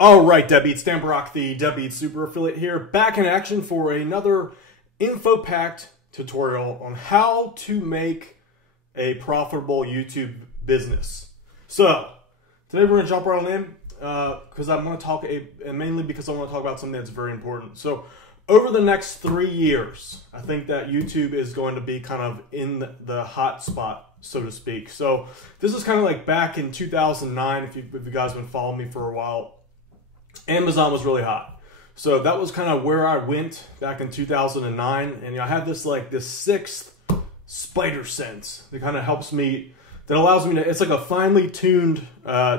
All right, Deadbeats, Dan Brock, the Deadbeat Super Affiliate here, back in action for another info-packed tutorial on how to make a profitable YouTube business. So, today we're going to jump right on in because I'm going to talk, mainly because I want to talk about something that's very important. So, over the next 3 years, I think that YouTube is going to be kind of in the hot spot, so to speak. So, this is kind of like back in 2009, if you guys have been following me for a while. Amazon was really hot. So that was kind of where I went back in 2009. And I had this sixth spider sense that kind of helps me, that allows me to, it's like a finely tuned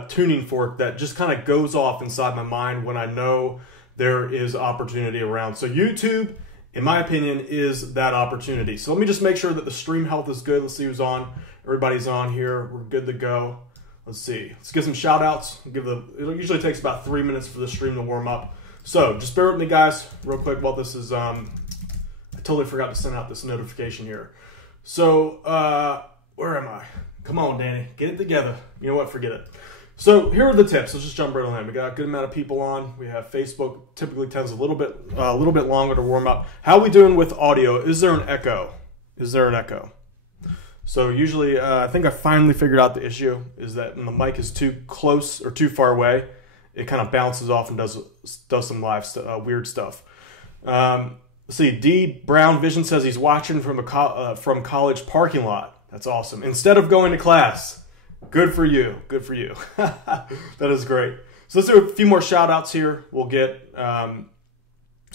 tuning fork that just kind of goes off inside my mind when I know there is opportunity around. So YouTube, in my opinion, is that opportunity. So let me just make sure that the stream health is good. Let's see who's on. Everybody's on here. We're good to go. Let's see. Let's give some shout outs. It usually takes about 3 minutes for the stream to warm up. So just bear with me, guys, real quick while this is, I totally forgot to send out this notification here. So, where am I? Come on, Danny, get it together. You know what? Forget it. So here are the tips. Let's just jump right on in. We got a good amount of people on. We have Facebook, typically tends a little bit longer to warm up. How are we doing with audio? Is there an echo? Is there an echo? So usually, I think I finally figured out the issue is that when the mic is too close or too far away, it kind of bounces off and does some weird stuff. Let's see, D Brown Vision says he's watching from college parking lot. That's awesome. Instead of going to class. Good for you. Good for you. That is great. So let's do a few more shout outs here. We'll get,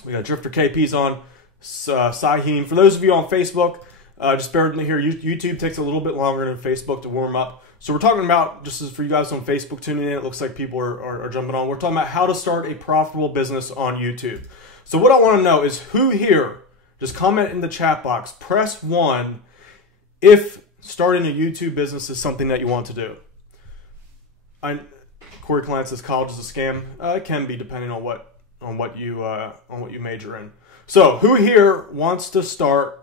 we got Drifter KP's on, Saheen. For those of you on Facebook, just bear with me here. YouTube takes a little bit longer than Facebook to warm up. So we're talking about, just as for you guys on Facebook tuning in, it looks like people are jumping on. We're talking about how to start a profitable business on YouTube. So what I want to know is who here, just comment in the chat box, press 1 if starting a YouTube business is something that you want to do. Corey Klein says college is a scam. It can be depending on what you major in. So who here wants to start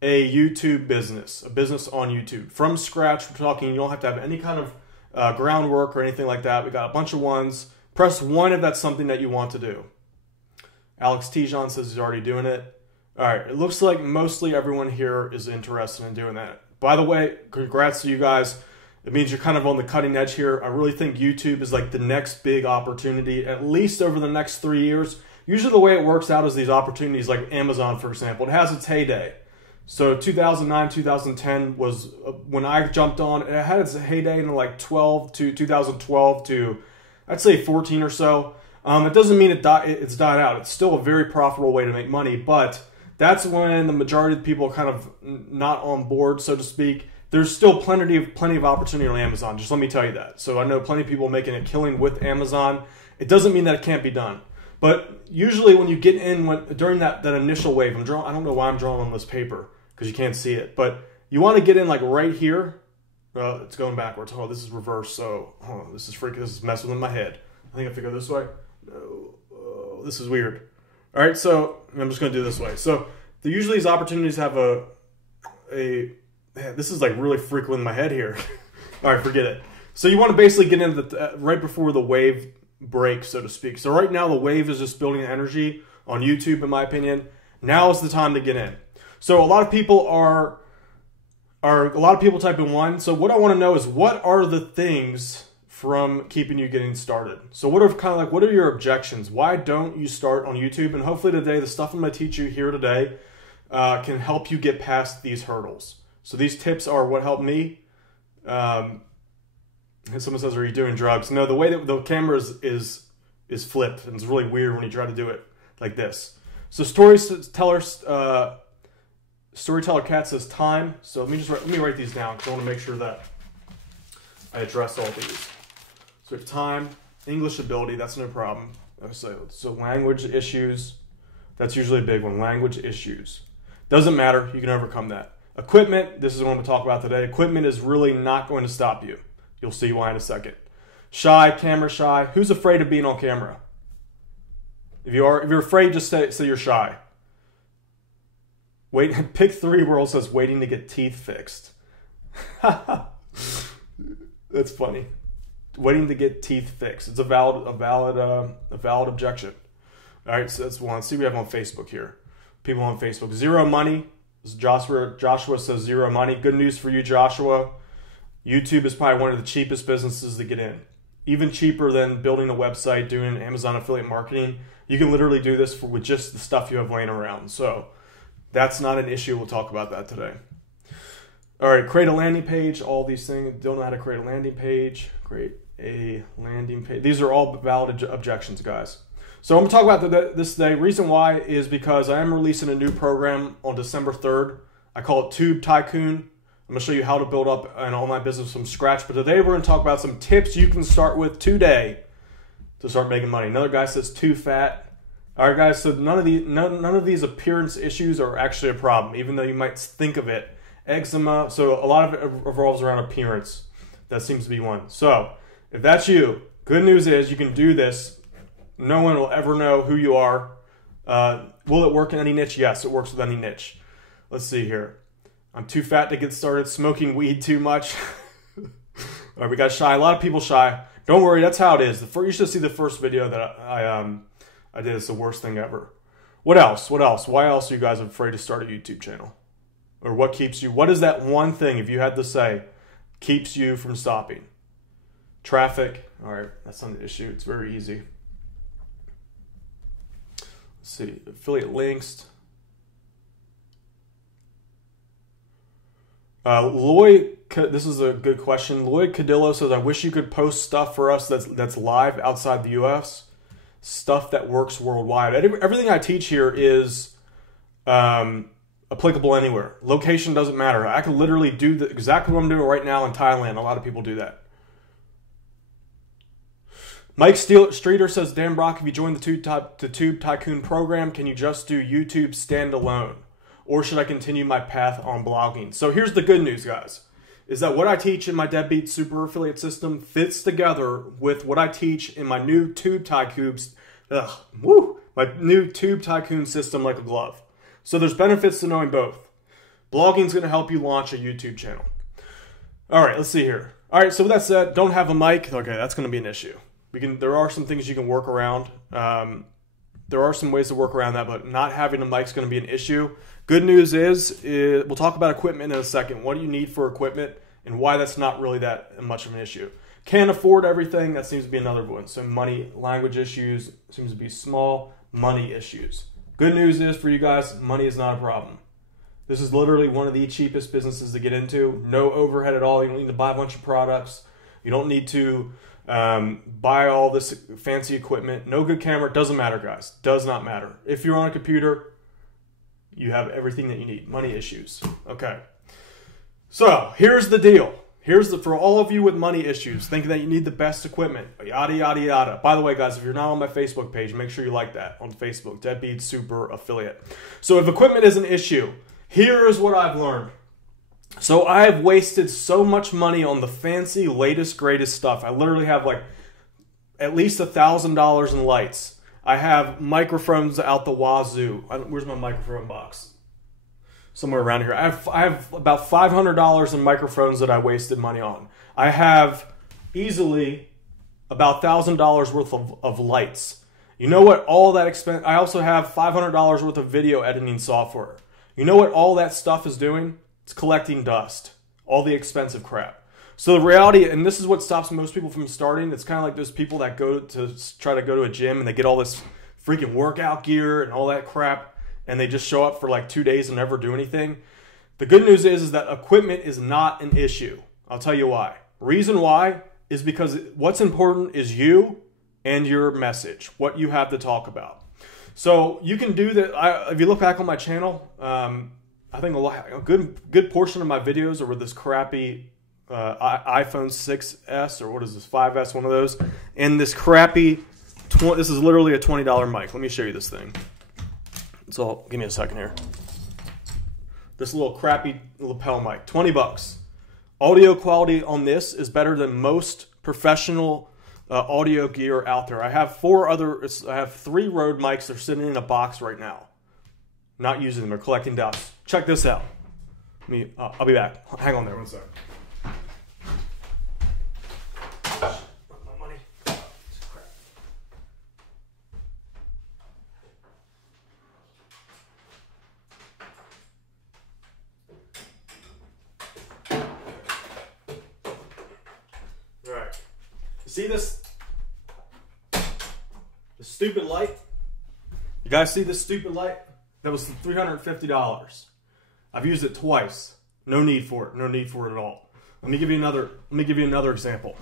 a YouTube business, a business on YouTube from scratch? We're talking, you don't have to have any kind of groundwork or anything like that. We got a bunch of ones. Press 1 if that's something that you want to do. Alex Tijon says he's already doing it. All right, it looks like mostly everyone here is interested in doing that. By the way, congrats to you guys. It means you're kind of on the cutting edge here. I really think YouTube is like the next big opportunity, at least over the next 3 years. Usually the way it works out is these opportunities like Amazon, for example, it has its heyday. So 2009, 2010 was when I jumped on. It had its heyday in like 2012 to, I'd say 14 or so. It doesn't mean it's died out. It's still a very profitable way to make money, but that's when the majority of the people are kind of not on board, so to speak. There's still plenty of opportunity on Amazon. Just let me tell you that. So I know plenty of people making a killing with Amazon. It doesn't mean that it can't be done. But usually when you get in, during that initial wave, I don't know why I'm drawing on this paper, because you can't see it, but you want to get in like right here. Well, it's going backwards. Oh, this is reverse. So this is freaking. This is messing with my head. I think I have to go this way. No, this is weird. All right, so I'm just going to do this way. So usually these opportunities have man, this is like really frequent in my head here. All right, forget it. So you want to basically get into right before the wave breaks, so to speak. So right now the wave is just building energy on YouTube, in my opinion. Now is the time to get in. So a lot of people type in 1. So what I want to know is what are the things from keeping you getting started? So what are your objections? Why don't you start on YouTube? And hopefully today, the stuff I'm going to teach you here today can help you get past these hurdles. So these tips are what helped me. And someone says, are you doing drugs? No, the way that the camera is flipped, and it's really weird when you try to do it like this. So Storyteller Cat says time. So let me write these down because I want to make sure that I address all these. So we have time, English ability, that's no problem. So language issues, that's usually a big one. Language issues. Doesn't matter, you can overcome that. Equipment, this is what I'm going to talk about today. Equipment is really not going to stop you. You'll see why in a second. Shy, camera shy. Who's afraid of being on camera? If you're afraid, just say you're shy. Wait, pick 3 world says waiting to get teeth fixed. That's funny. waiting to get teeth fixed. It's a valid objection. All right, so that's one. Let's see what we have on Facebook here. People on Facebook. Zero money. Joshua says zero money. Good news for you, Joshua. YouTube is probably one of the cheapest businesses to get in. Even cheaper than building a website, doing Amazon affiliate marketing. You can literally do this with just the stuff you have laying around. So that's not an issue. We'll talk about that today. All right, create a landing page. All these things. Don't know how to create a landing page. Create a landing page. These are all valid objections, guys. So I'm going to talk about this today. Reason why is because I am releasing a new program on December 3rd. I call it Tube Tycoon. I'm going to show you how to build up an online business from scratch. But today we're going to talk about some tips you can start with today to start making money. Another guy says too fat. All right, guys. So none of these appearance issues are actually a problem, even though you might think of it. Eczema. So a lot of it revolves around appearance. That seems to be one. So if that's you, good news is you can do this. No one will ever know who you are. Will it work in any niche? Yes, it works with any niche. Let's see here. I'm too fat to get started smoking weed too much. All right, we got shy. A lot of people shy. Don't worry, that's how it is. You should see the first video that I did. It's the worst thing ever. What else? What else? Why else are you guys afraid to start a YouTube channel? Or what keeps you? What is that one thing, if you had to say, keeps you from stopping? Traffic. All right, that's not an issue. It's very easy. Let's see, affiliate links. Lloyd, this is a good question. Lloyd Cadillo says, I wish you could post stuff for us that's live outside the U.S. Stuff that works worldwide. Everything I teach here is applicable anywhere. Location doesn't matter. I can literally do exactly what I'm doing right now in Thailand. A lot of people do that. Mike Streeter says, Dan Brock, if you join the Tube Tycoon program, can you just do YouTube standalone? Or should I continue my path on blogging? So here's the good news, guys, is that what I teach in my Deadbeat Super Affiliate System fits together with what I teach in my new Tube Tycoon, my new Tube Tycoon system like a glove. So there's benefits to knowing both. Blogging is going to help you launch a YouTube channel. All right, let's see here. All right, so with that said, don't have a mic. Okay, that's going to be an issue. There are some things you can work around. There are some ways to work around that, but not having a mic is going to be an issue. Good news is, we'll talk about equipment in a second. What do you need for equipment and why that's not really that much of an issue. Can't afford everything. That seems to be another one. So money, language issues seems to be small. Money issues. Good news is for you guys, money is not a problem. This is literally one of the cheapest businesses to get into. No overhead at all. You don't need to buy a bunch of products. You don't need to buy all this fancy equipment. No good camera. Doesn't matter, guys. Does not matter. If you're on a computer, you have everything that you need. Money issues. Okay. So here's the deal. For all of you with money issues, thinking that you need the best equipment, yada, yada, yada. By the way, guys, if you're not on my Facebook page, make sure you like that on Facebook, Deadbeat Super Affiliate. So if equipment is an issue, here is what I've learned. So I have wasted so much money on the fancy, latest, greatest stuff. I literally have like at least $1,000 in lights. I have microphones out the wazoo. Where's my microphone box? Somewhere around here. I have about $500 in microphones that I wasted money on. I have easily about $1,000 worth of lights. You know what all that expense? I also have $500 worth of video editing software. You know what all that stuff is doing? It's collecting dust. All the expensive crap. So the reality, and this is what stops most people from starting, it's kind of like those people that try to go to a gym and they get all this freaking workout gear and all that crap, and they just show up for like 2 days and never do anything. The good news is that equipment is not an issue. I'll tell you why. Reason why is because what's important is you and your message, what you have to talk about. So you can do that. If you look back on my channel, I think a good portion of my videos are with this crappy iPhone 6S, or what is this, 5S, one of those, and this crappy, this is literally a $20 mic. Let me show you this thing. So give me a second here. This little crappy lapel mic, 20 bucks. Audio quality on this is better than most professional audio gear out there. I have I have 3 Rode mics. They're sitting in a box right now. Not using them. They're collecting dust. Check this out. I'll be back. Hang on there one second. See this? The stupid light? You guys see this stupid light? That was $350. I've used it twice. No need for it. No need for it at all. Let me give you another example.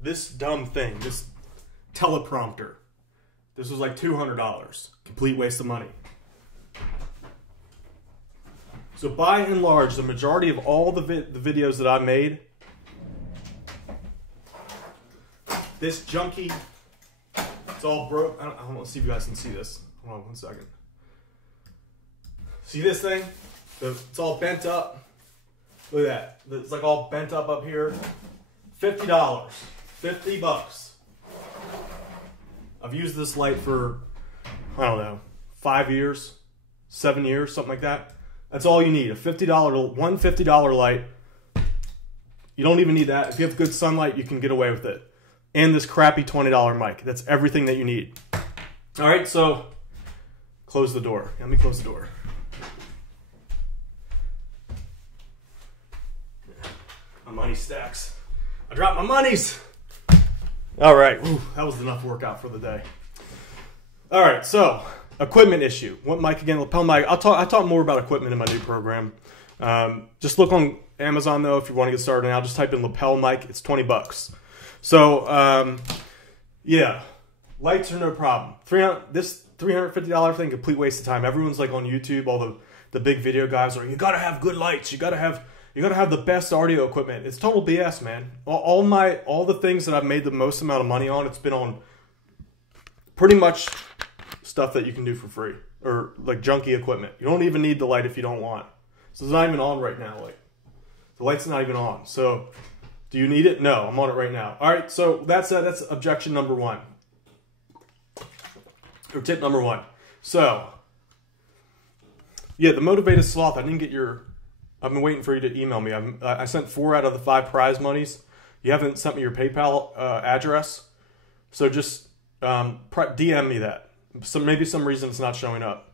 This dumb thing, this teleprompter. This was like $200. Complete waste of money. So by and large, the majority of all the videos that I made, this junky, it's all broke. I don't want to see if you guys can see this. Hold on 1 second. See this thing? It's all bent up. Look at that. It's like all bent up here. $50. $50. I've used this light for, I don't know, 5 years, 7 years, something like that. That's all you need. One $50 light. You don't even need that. If you have good sunlight, you can get away with it. And this crappy $20 mic. That's everything that you need. All right, so close the door. Let me close the door. My money stacks. I dropped my monies. All right, whew, that was enough workout for the day. All right, so equipment issue. What mic again? Lapel mic. I talk more about equipment in my new program. Just look on Amazon though if you want to get started now. Just type in lapel mic. It's $20. So yeah, lights are no problem. This $350 thing, complete waste of time. Everyone's like on YouTube. All the big video guys are. You gotta have good lights. You gotta have the best audio equipment. It's total BS, man. All the things that I've made the most amount of money on, it's been on pretty much stuff that you can do for free or like junky equipment. You don't even need the light if you don't want. So it's not even on right now. Like the light's not even on. So do you need it? No, I'm on it right now. All right. So that's objection number one or tip number one. So yeah, the motivated sloth. I've been waiting for you to email me. I sent 4 out of the 5 prize monies. You haven't sent me your PayPal address. So just DM me that. Maybe some reason it's not showing up.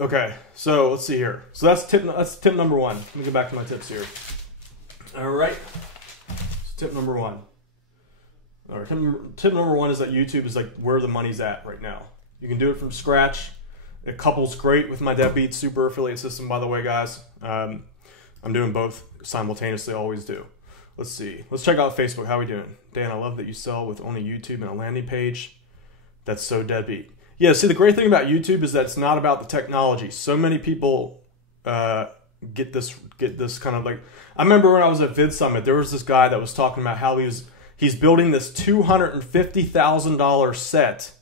Okay, so let's see here. So that's tip number one. Let me get back to my tips here. All right. So tip number one. All right. Tip number one is that YouTube is like where the money's at right now. You can do it from scratch. It couples great with my Deadbeat Super Affiliate System, by the way, guys. I'm doing both simultaneously, always do. Let's see. Let's check out Facebook. How are we doing? Dan, I love that you sell with only YouTube and a landing page. That's so deadbeat. Yeah, see, the great thing about YouTube is that it's not about the technology. So many people get this kind of like... I remember when I was at Vid Summit, there was this guy that was talking about how he's building this $250,000 set.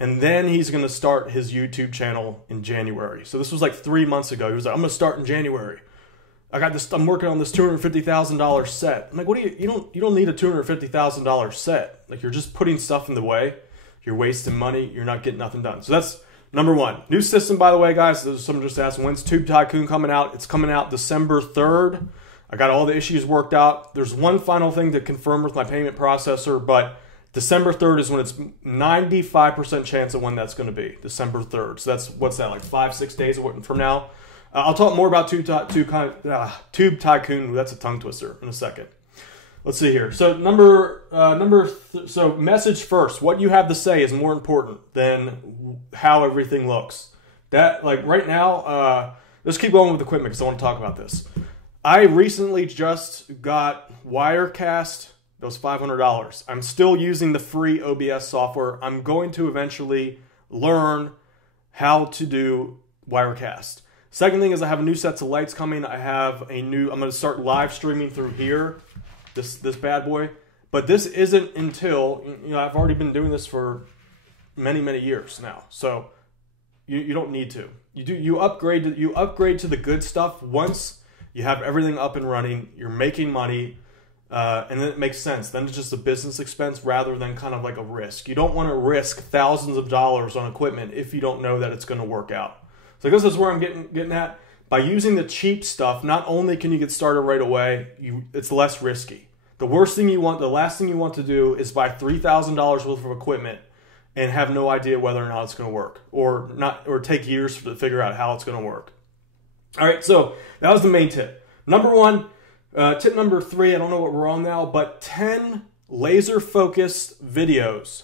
And then he's going to start his YouTube channel in January. So this was like 3 months ago. He was like, I'm going to start in January. I'm working on this $250,000 set. I'm like, you don't need a $250,000 set. Like you're just putting stuff in the way. You're wasting money. You're not getting nothing done. So that's number one. New system, by the way, guys. Someone just asked, when's Tube Tycoon coming out? It's coming out December 3rd. I got all the issues worked out. There's one final thing to confirm with my payment processor, but December 3rd is when it's 95% chance of when that's going to be. December 3rd. So that's, what's that, like 5-6 days from now? I'll talk more about Tube Tycoon. That's a tongue twister in a second. Let's see here. So so message first. What you have to say is more important than how everything looks. That, like right now, let's keep going with equipment because I want to talk about this. I recently just got Wirecast. That was $500. I'm still using the free OBS software. I'm going to eventually learn how to do Wirecast. Second thing is I have a new set of lights coming. I'm going to start live streaming through here, this bad boy. But this isn't until, I've already been doing this for many, many years now. So you don't need to. You upgrade to the good stuff once you have everything up and running. You're making money. And then it makes sense. Then it's just a business expense rather than kind of like a risk. You don't want to risk thousands of dollars on equipment if you don't know that it's going to work out. So this is where I'm getting at. By using the cheap stuff, not only can you get started right away, it's less risky. The last thing you want to do is buy $3,000 worth of equipment and have no idea whether or not it's going to work, or take years to figure out how it's going to work. All right, so that was the main tip. Number one, tip number 3, I don't know what we're on now, but 10 laser-focused videos.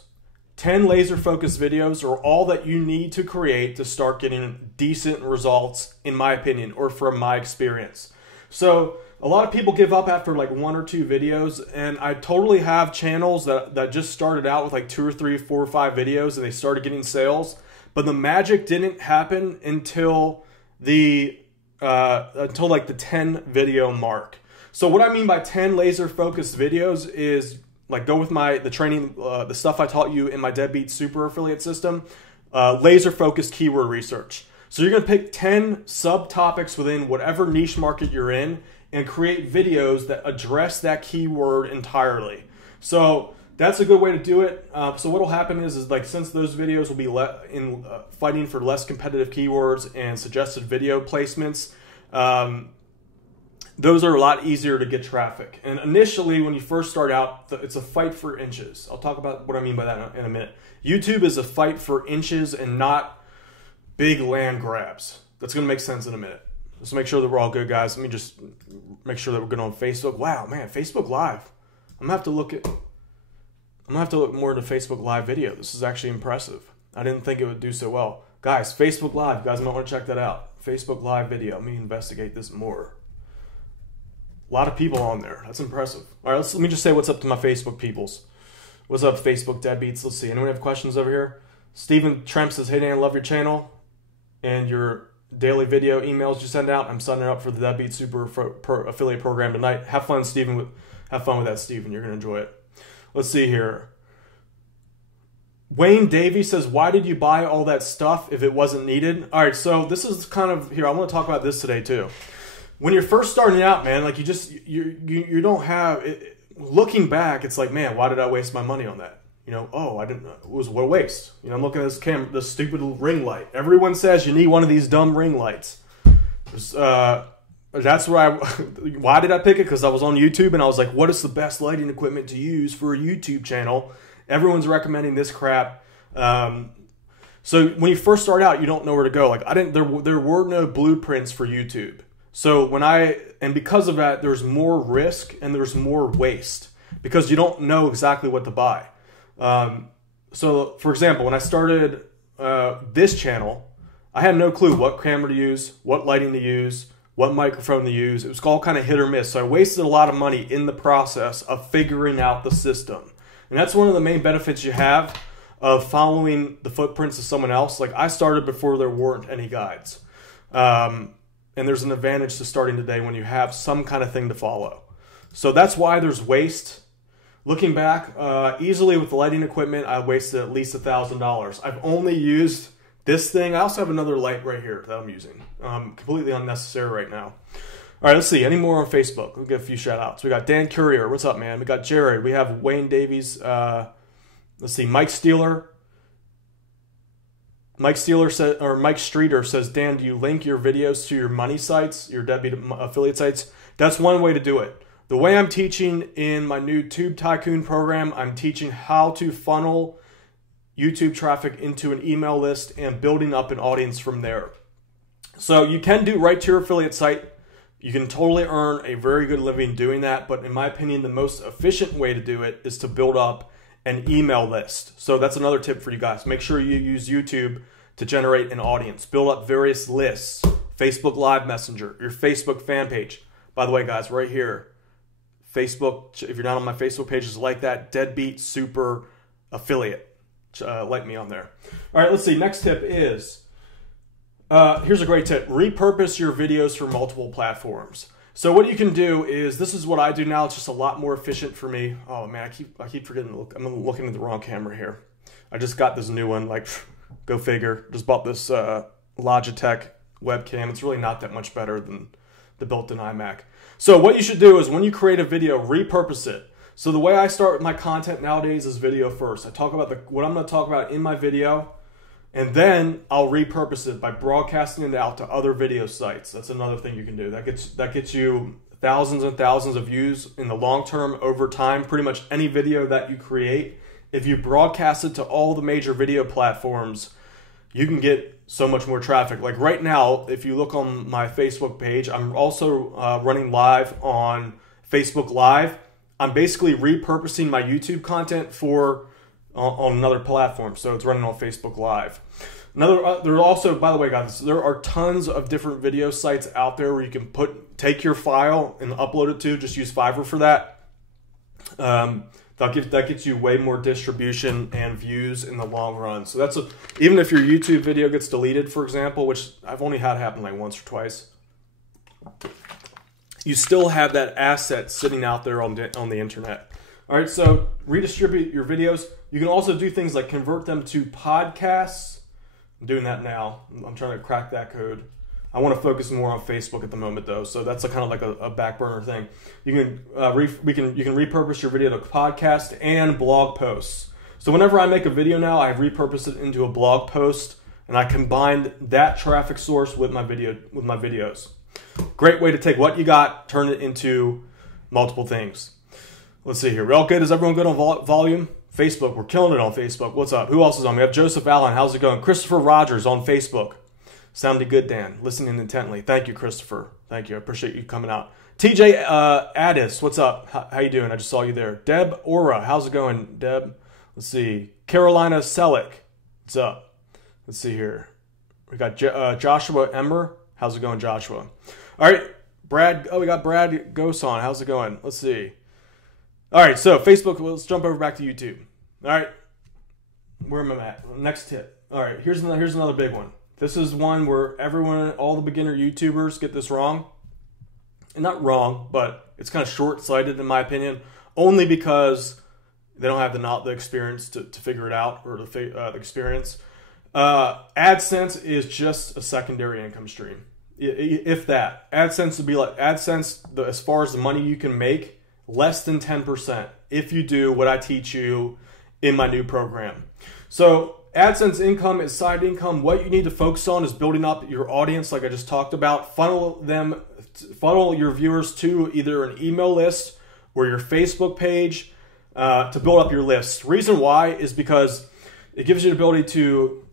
10 laser-focused videos are all that you need to create to start getting decent results, in my opinion, or from my experience. So a lot of people give up after like 1 or 2 videos, and I totally have channels that just started out with like 2 or 3, 4 or 5 videos, and they started getting sales, but the magic didn't happen until like the 10 video mark. So what I mean by 10 laser focused videos is like go with the training, the stuff I taught you in my Deadbeat Super Affiliate system, laser focused keyword research. So you're going to pick 10 subtopics within whatever niche market you're in and create videos that address that keyword entirely. So that's a good way to do it. So what will happen is like, since those videos will be fighting for less competitive keywords and suggested video placements, those are a lot easier to get traffic. And initially, when you first start out, it's a fight for inches. I'll talk about what I mean by that in a minute. YouTube is a fight for inches and not big land grabs. That's going to make sense in a minute. Let's make sure that we're all good, guys. Let me just make sure that we're good on Facebook. Wow, man, Facebook Live. I'm gonna have to look more into Facebook Live video. This is actually impressive. I didn't think it would do so well. Guys, Facebook Live, you guys might want to check that out. Facebook Live video. Let me investigate this more. A lot of people on there. That's impressive. All right, let me just say what's up to my Facebook peoples. What's up, Facebook Deadbeats? Let's see. Anyone have questions over here? Stephen Tremp says, hey, Dan, love your channel and your daily video emails you send out. I'm signing up for the Deadbeat Super Affiliate Program tonight. Have fun, Stephen. Have fun with that, Stephen. You're going to enjoy it. Let's see here. Wayne Davey says, why did you buy all that stuff if it wasn't needed? All right, so this is kind of, here, I want to talk about this today too. When you're first starting out, man, like you don't have, looking back, it's like, man, why did I waste my money on that? You know, oh, it was what a waste. You know, I'm looking at this stupid ring light. Everyone says you need one of these dumb ring lights. That's why did I pick it? Because I was on YouTube and I was like, what is the best lighting equipment to use for a YouTube channel? Everyone's recommending this crap. So when you first start out, you don't know where to go. Like there were no blueprints for YouTube. So because of that, there's more risk and there's more waste because you don't know exactly what to buy. So for example, when I started this channel, I had no clue what camera to use, what lighting to use, what microphone to use. It was all kind of hit or miss. So I wasted a lot of money in the process of figuring out the system. And that's one of the main benefits you have of following the footprints of someone else. Like I started before there weren't any guides. And there's an advantage to starting today when you have some kind of thing to follow. So that's why there's waste. Looking back, easily with the lighting equipment, I wasted at least $1,000. I've only used this thing. I also have another light right here that I'm using. Completely unnecessary right now. All right, let's see. Any more on Facebook? We'll get a few shout outs. We got Dan Courier. What's up, man? We got Jared. We have Wayne Davies. Let's see. Mike Steeler. Mike Streeter says, Dan, do you link your videos to your money sites, your Deadbeat affiliate sites? That's one way to do it. The way I'm teaching in my new Tube Tycoon program, I'm teaching how to funnel YouTube traffic into an email list and building up an audience from there. So you can do right to your affiliate site. You can totally earn a very good living doing that. But in my opinion, the most efficient way to do it is to build up an email list. So that's another tip for you guys. Make sure you use YouTube to generate an audience. Build up various lists. Facebook Live Messenger, your Facebook fan page. By the way, guys, right here, Facebook, if you're not on my Facebook page, just like that, Deadbeat Super Affiliate. Like me on there. All right, let's see. Next tip is, here's a great tip. Repurpose your videos for multiple platforms. So what you can do is, this is what I do now. It's just a lot more efficient for me. Oh man, I keep forgetting to look. I'm looking at the wrong camera here. I just got this new one, like, go figure. Just bought this Logitech webcam. It's really not that much better than the built-in iMac. So what you should do is when you create a video, repurpose it. So the way I start with my content nowadays is video first. I talk about what I'm going to talk about in my video, and then I'll repurpose it by broadcasting it out to other video sites. That's another thing you can do. That gets you thousands and thousands of views in the long term over time. Pretty much any video that you create if you broadcast it to all the major video platforms, you can get so much more traffic. Like right now, if you look on my Facebook page, I'm also running live on Facebook Live. I'm basically repurposing my YouTube content for on another platform, so it's running on Facebook Live. There are also, by the way, guys, there are tons of different video sites out there where you can take your file and upload it to. Just use Fiverr for that. That gets you way more distribution and views in the long run. So even if your YouTube video gets deleted, for example, which I've only had happen like once or twice, you still have that asset sitting out there on the internet. All right, so redistribute your videos. You can also do things like convert them to podcasts. I'm doing that now. I'm trying to crack that code. I want to focus more on Facebook at the moment, though, so that's kind of like a back burner thing. You can you can repurpose your video to podcast and blog posts. So whenever I make a video now, I repurpose it into a blog post, and I combine that traffic source with my videos. Great way to take what you got, turn it into multiple things. Let's see here. We all good? Is everyone good on volume? Facebook, we're killing it on Facebook. What's up? Who else is on? We have Joseph Allen. How's it going? Christopher Rogers on Facebook. Sounded good, Dan. Listening intently. Thank you, Christopher. Thank you. I appreciate you coming out. TJ Addis, what's up? How you doing? I just saw you there. Deb Ora, how's it going, Deb? Let's see. Carolina Selick, what's up? Let's see here. We got Joshua Emmer. How's it going, Joshua? All right, Brad. Oh, we got Brad Goson. How's it going? Let's see. All right, so Facebook. Let's jump over back to YouTube. All right, where am I at? Next tip. All right, here's another big one. This is one where all the beginner YouTubers get this wrong. And not wrong, but it's kind of short-sighted in my opinion, only because they don't have the experience to figure it out, or the experience. AdSense is just a secondary income stream. If that. AdSense would be like AdSense, as far as the money you can make, less than 10% if you do what I teach you in my new program. So AdSense income is side income. What you need to focus on is building up your audience, like I just talked about. Funnel your viewers to either an email list or your Facebook page to build up your list. Reason why is because it gives you the ability to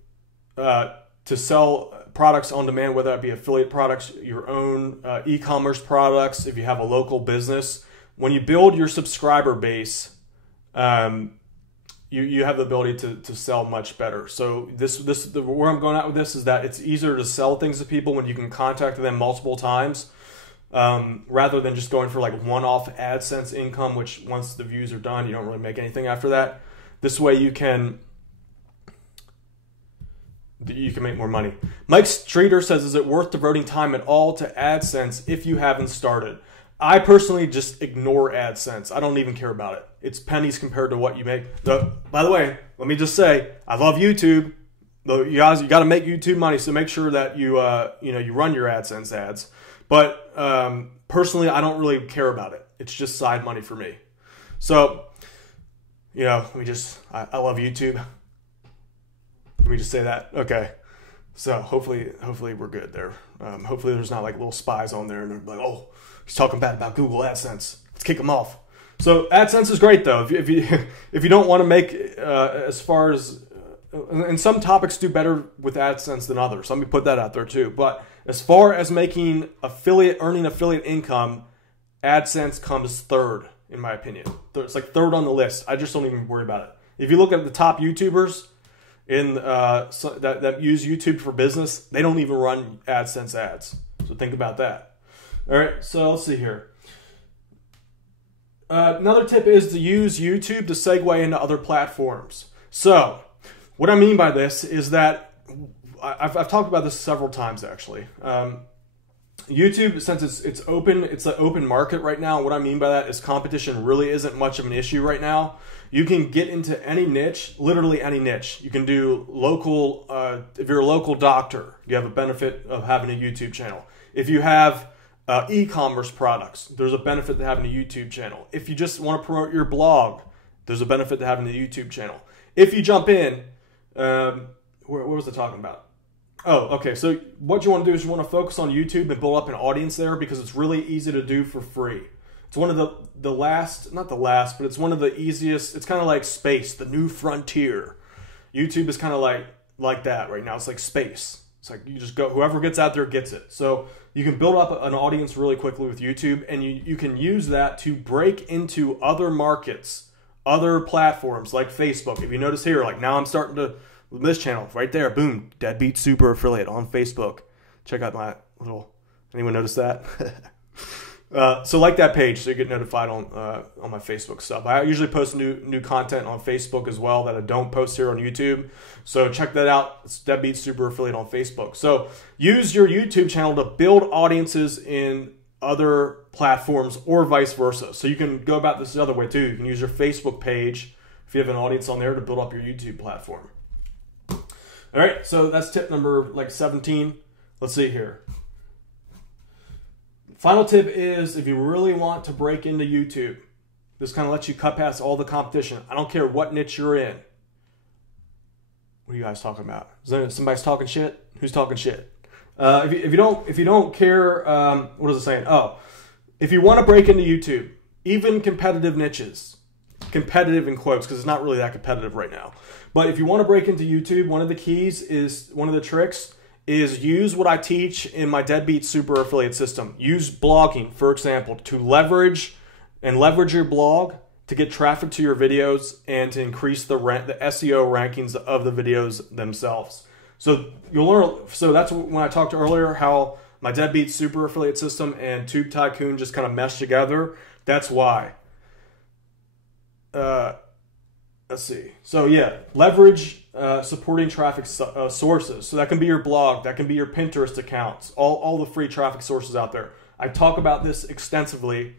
sell products on demand, whether that be affiliate products, your own e-commerce products, if you have a local business. When you build your subscriber base, you have the ability to sell much better. So where I'm going at with this is that it's easier to sell things to people when you can contact them multiple times, rather than just going for like one-off AdSense income, which once the views are done, you don't really make anything after that. This way you can make more money. Mike Streeter says, is it worth devoting time at all to AdSense if you haven't started? I personally just ignore AdSense. I don't even care about it. It's pennies compared to what you make. By the way, let me just say, I love YouTube. You guys, you got to make YouTube money, so make sure that you run your AdSense ads. But personally, I don't really care about it. It's just side money for me. So, I love YouTube. Let me just say that. Okay. So hopefully we're good there. Hopefully there's not like little spies on there and they're like, oh, he's talking bad about Google AdSense. Let's kick him off. So AdSense is great though. If you don't want to make as far as and some topics do better with AdSense than others. Let me put that out there too. But as far as earning affiliate income, AdSense comes third in my opinion. It's like third on the list. I just don't even worry about it. If you look at the top YouTubers that use YouTube for business, they don't even run AdSense ads. So think about that. All right, so let's see here. Another tip is to use YouTube to segue into other platforms. So what I mean by this is that I've talked about this several times actually. YouTube, since it's an open market right now. What I mean by that is competition really isn't much of an issue right now. You can get into any niche, literally any niche. You can do local, if you're a local doctor, you have a benefit of having a YouTube channel. If you have e-commerce products, there's a benefit to having a YouTube channel. If you just want to promote your blog, there's a benefit to having a YouTube channel. If you jump in, what was I talking about? Oh, okay. So what you want to do is you want to focus on YouTube and build up an audience there because it's really easy to do for free. It's one of the last, not the last, but it's one of the easiest. It's kind of like space, the new frontier. YouTube is kind of like that right now. It's like space. It's like you just go, whoever gets out there gets it. So you can build up an audience really quickly with YouTube, and you can use that to break into other markets, other platforms like Facebook. If you notice here, like now I'm starting to, this channel right there, boom, Deadbeat Super Affiliate on Facebook. Check out my little, anyone notice that? So like that page so you get notified on my Facebook stuff. I usually post new content on Facebook as well that I don't post here on YouTube. So check that out. It's Deadbeat Super Affiliate on Facebook. So use your YouTube channel to build audiences in other platforms or vice versa. So you can go about this the other way too. You can use your Facebook page if you have an audience on there to build up your YouTube platform. All right, so that's tip number 17. Let's see here. Final tip is if you really want to break into YouTube, this kind of lets you cut past all the competition. I don't care what niche you're in. What are you guys talking about? Is there somebody's talking shit? Who's talking shit? If you don't care, what is it saying? Oh, if you want to break into YouTube, even competitive niches, competitive in quotes because it's not really that competitive right now. But if you want to break into YouTube, one of the keys is one of the tricks is use what I teach in my Deadbeat Super Affiliate system. Use blogging, for example, to leverage your blog to get traffic to your videos and to increase the SEO rankings of the videos themselves. So you'll learn. So that's when I talked earlier how my Deadbeat Super Affiliate system and Tube Tycoon just kind of mesh together. That's why. Let's see. So yeah, leverage supporting traffic sources. So that can be your blog, that can be your Pinterest accounts, all the free traffic sources out there. I talk about this extensively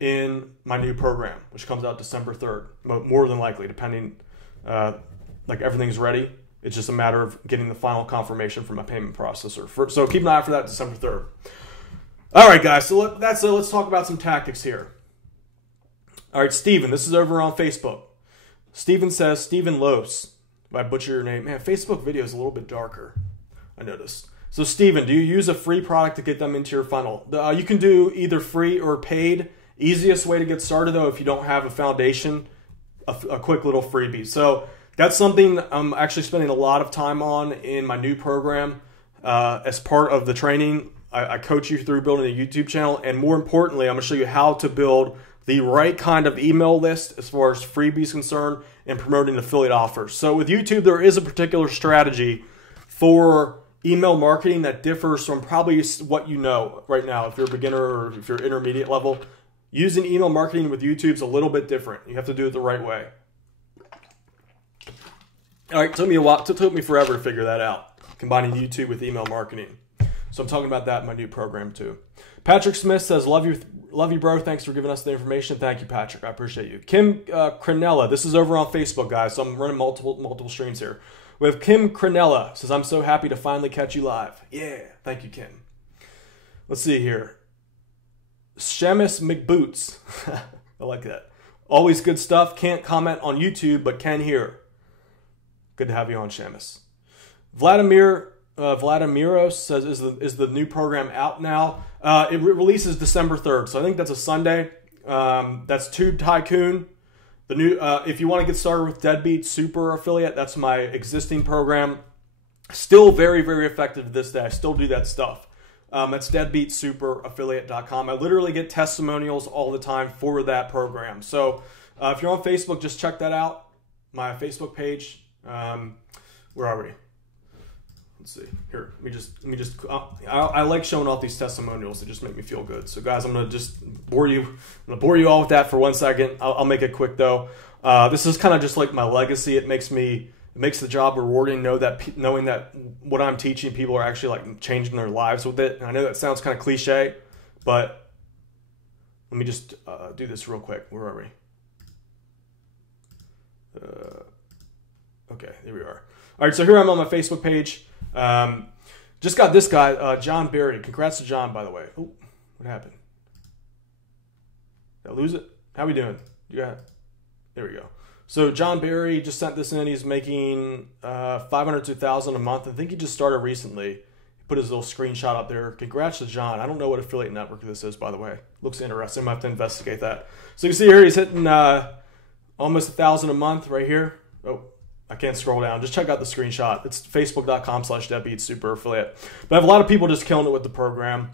in my new program, which comes out December 3rd, more than likely, depending, like everything's ready. It's just a matter of getting the final confirmation from my payment processor. So keep an eye out for that December 3rd. All right, guys, so let's talk about some tactics here. All right, Steven, this is over on Facebook. Steven says, Steven Los, if I butcher your name. Man, Facebook video is a little bit darker, I noticed. So Steven, do you use a free product to get them into your funnel? You can do either free or paid. Easiest way to get started, though, if you don't have a foundation, a quick little freebie. So that's something I'm actually spending a lot of time on in my new program. As part of the training, I coach you through building a YouTube channel. And more importantly, I'm going to show you how to build the right kind of email list as far as freebies concerned and promoting affiliate offers. So with YouTube, there is a particular strategy for email marketing that differs from probably what you know right now. If you're a beginner or if you're intermediate level, using email marketing with YouTube is a little bit different. You have to do it the right way. All right, it took me a while. It took me forever to figure that out, combining YouTube with email marketing. So I'm talking about that in my new program too. Patrick Smith says, love you, bro. Thanks for giving us the information. Thank you, Patrick. I appreciate you. Kim Crenella. This is over on Facebook, guys. So I'm running multiple streams here. We have Kim Crenella. Says, I'm so happy to finally catch you live. Yeah. Thank you, Kim. Let's see here. Shemus McBoots. I like that. Always good stuff. Can't comment on YouTube, but can here. Good to have you on, Shemus. Vladimiros says, is the new program out now? It releases December 3rd, so I think that's a Sunday. That's Tube Tycoon. The new, if you want to get started with Deadbeat Super Affiliate, that's my existing program. Still very, very effective to this day. I still do that stuff. That's deadbeatSuperAffiliate.com. I literally get testimonials all the time for that program. So if you're on Facebook, just check that out. My Facebook page. Where are we? Let's see here. Let me just. I like showing off these testimonials. They just make me feel good. So guys, I'm gonna just bore you. I'm gonna bore you all with that for 1 second. I'll make it quick though. This is kind of just like my legacy. It makes the job rewarding. Knowing that what I'm teaching, people are actually like changing their lives with it. And I know that sounds kind of cliche, but let me just do this real quick. Where are we? Okay, there we are. All right, so here I'm on my Facebook page. Just got this guy, John Berry. Congrats to John, by the way. Oh, what happened? Did I lose it? How we doing? There we go. So John Berry just sent this in. He's making $500 to $1,000 a month. I think he just started recently. He put his little screenshot up there. Congrats to John. I don't know what affiliate network this is, by the way. Looks interesting. I might have to investigate that. So you can see here he's hitting almost 1,000 a month right here. Oh, I can't scroll down. Just check out the screenshot. It's facebook.com/deadbeatsuper-affiliate. But I have a lot of people just killing it with the program.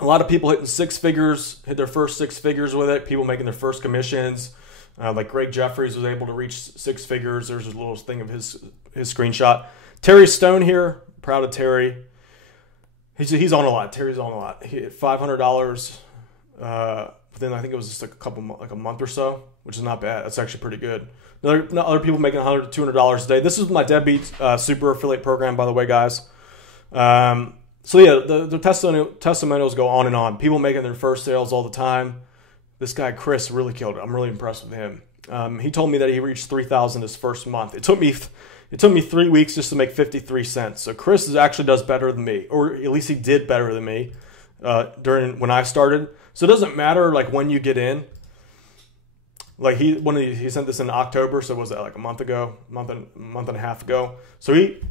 A lot of people hitting 6 figures, hit their first 6 figures with it. People making their first commissions. Like Greg Jeffries was able to reach 6 figures. There's a little thing of his screenshot. Terry Stone here. Proud of Terry. He's on a lot. Terry's on a lot. He hit $500 within, I think it was just like a month or so, which is not bad. That's actually pretty good. Other people making $100 to $200 a day. This is my Deadbeat Super Affiliate program, by the way, guys. So yeah, the testimonials go on and on. People making their first sales all the time. This guy Chris really killed it. I'm really impressed with him. He told me that he reached 3,000 his first month. It took me 3 weeks just to make 53 cents. So Chris actually does better than me, or at least he did better than me when I started. So it doesn't matter like when you get in. Like he sent this in October, so was that like a month and a half ago? So he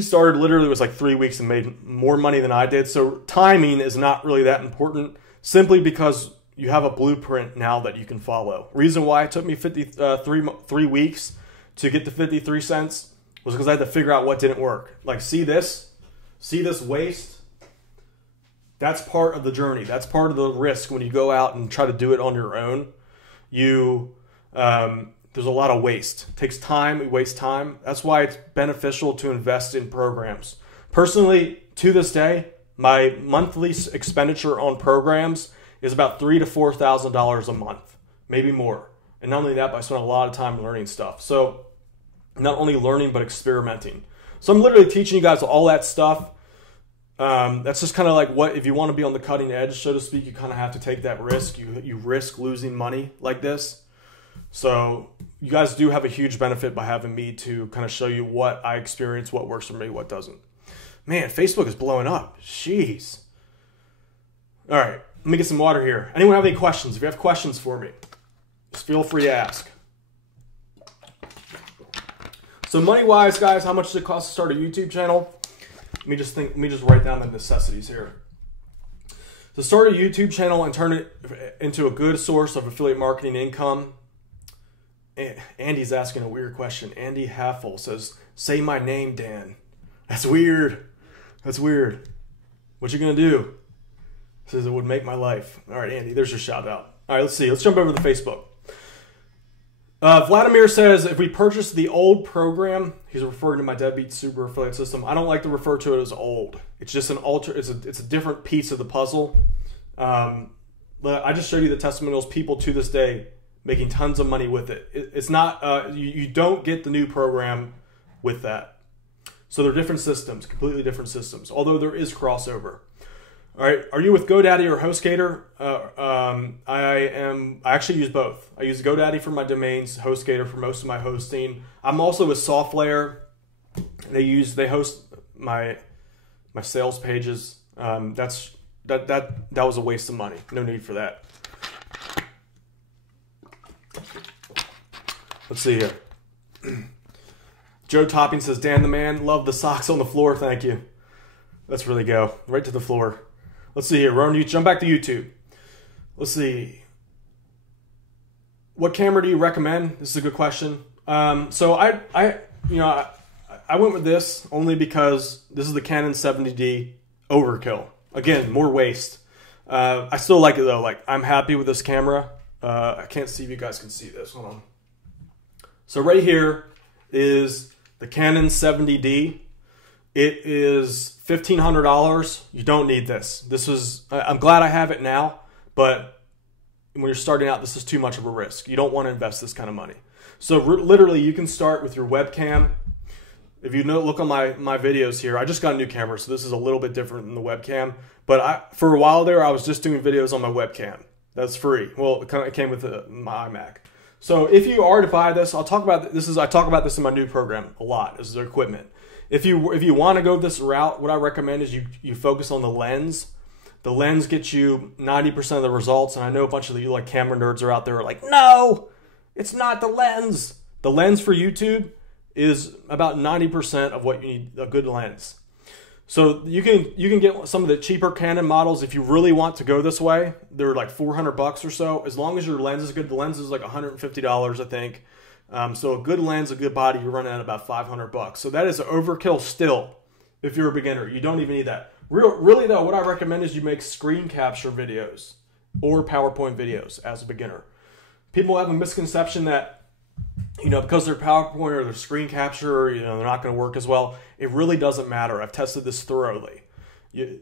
started literally, it was like 3 weeks and made more money than I did. So timing is not really that important, simply because you have a blueprint now that you can follow. Reason why it took me 3 weeks to get to 53 cents was because I had to figure out what didn't work. Like, see this waste? That's part of the journey. That's part of the risk when you go out and try to do it on your own. There's a lot of waste. It takes time. We waste time. That's why it's beneficial to invest in programs. Personally, to this day, my monthly expenditure on programs is about $3,000 to $4,000 a month, maybe more. And not only that, but I spend a lot of time learning stuff. So not only learning, but experimenting. So I'm literally teaching you guys all that stuff. That's just kind of like what, if you want to be on the cutting edge, so to speak, you kind of have to take that risk. You risk losing money like this. So you guys do have a huge benefit by having me to kind of show you what I experience, what works for me, what doesn't. Man, Facebook is blowing up. Jeez. All right, let me get some water here. Anyone have any questions? If you have questions for me, just feel free to ask. So money-wise, guys, how much does it cost to start a YouTube channel? Let me just write down the necessities here. To start a YouTube channel and turn it into a good source of affiliate marketing income, Andy's asking a weird question. Andy Haffel says, "Say my name, Dan." That's weird. That's weird. What you gonna do? Says it would make my life. All right, Andy, there's your shout out. All right, let's see. Let's jump over to Facebook. Vladimir says, if we purchase the old program, he's referring to my Deadbeat Super Affiliate System. I don't like to refer to it as old. It's just an it's a different piece of the puzzle. But I just showed you the testimonials, people to this day making tons of money with it. It's not, you don't get the new program with that. So they're different systems, completely different systems, although there is crossover. All right, are you with GoDaddy or HostGator? I actually use both. I use GoDaddy for my domains, HostGator for most of my hosting. I'm also with SoftLayer. They host my sales pages. That was a waste of money. No need for that. Let's see here. Joe Topping says, Dan the man, love the socks on the floor. Thank you. Let's really go right to the floor. Let's see here. Ron, you jump back to YouTube. Let's see. What camera do you recommend? This is a good question. So I went with this only because this is the Canon 70D overkill. Again, more waste. I still like it though. Like, I'm happy with this camera. I can't see if you guys can see this. Hold on. So right here is the Canon 70D. It is $1,500. You don't need this. I'm glad I have it now, but when you're starting out, this is too much of a risk. You don't want to invest this kind of money. So literally, you can start with your webcam. If you look on my videos here, I just got a new camera, so this is a little bit different than the webcam. But for a while there, I was just doing videos on my webcam. That's free. Well, it came with my iMac. So if you are to buy this, I talk about this in my new program a lot. This is their equipment. If you want to go this route, what I recommend is you focus on the lens. The lens gets you 90% of the results, and I know a bunch of you like camera nerds are out there like, no, it's not the lens. The lens for YouTube is about 90% of what you need, a good lens. So you can get some of the cheaper Canon models if you really want to go this way. They're like $400 or so. As long as your lens is good, the lens is like $150, I think. So a good lens, a good body, you're running at about $500. So that is overkill still if you're a beginner. You don't even need that. Really though, what I recommend is you make screen capture videos or PowerPoint videos as a beginner. People have a misconception that, you know, because they're PowerPoint or their screen capture, you know, they're not going to work as well. It really doesn't matter. I've tested this thoroughly.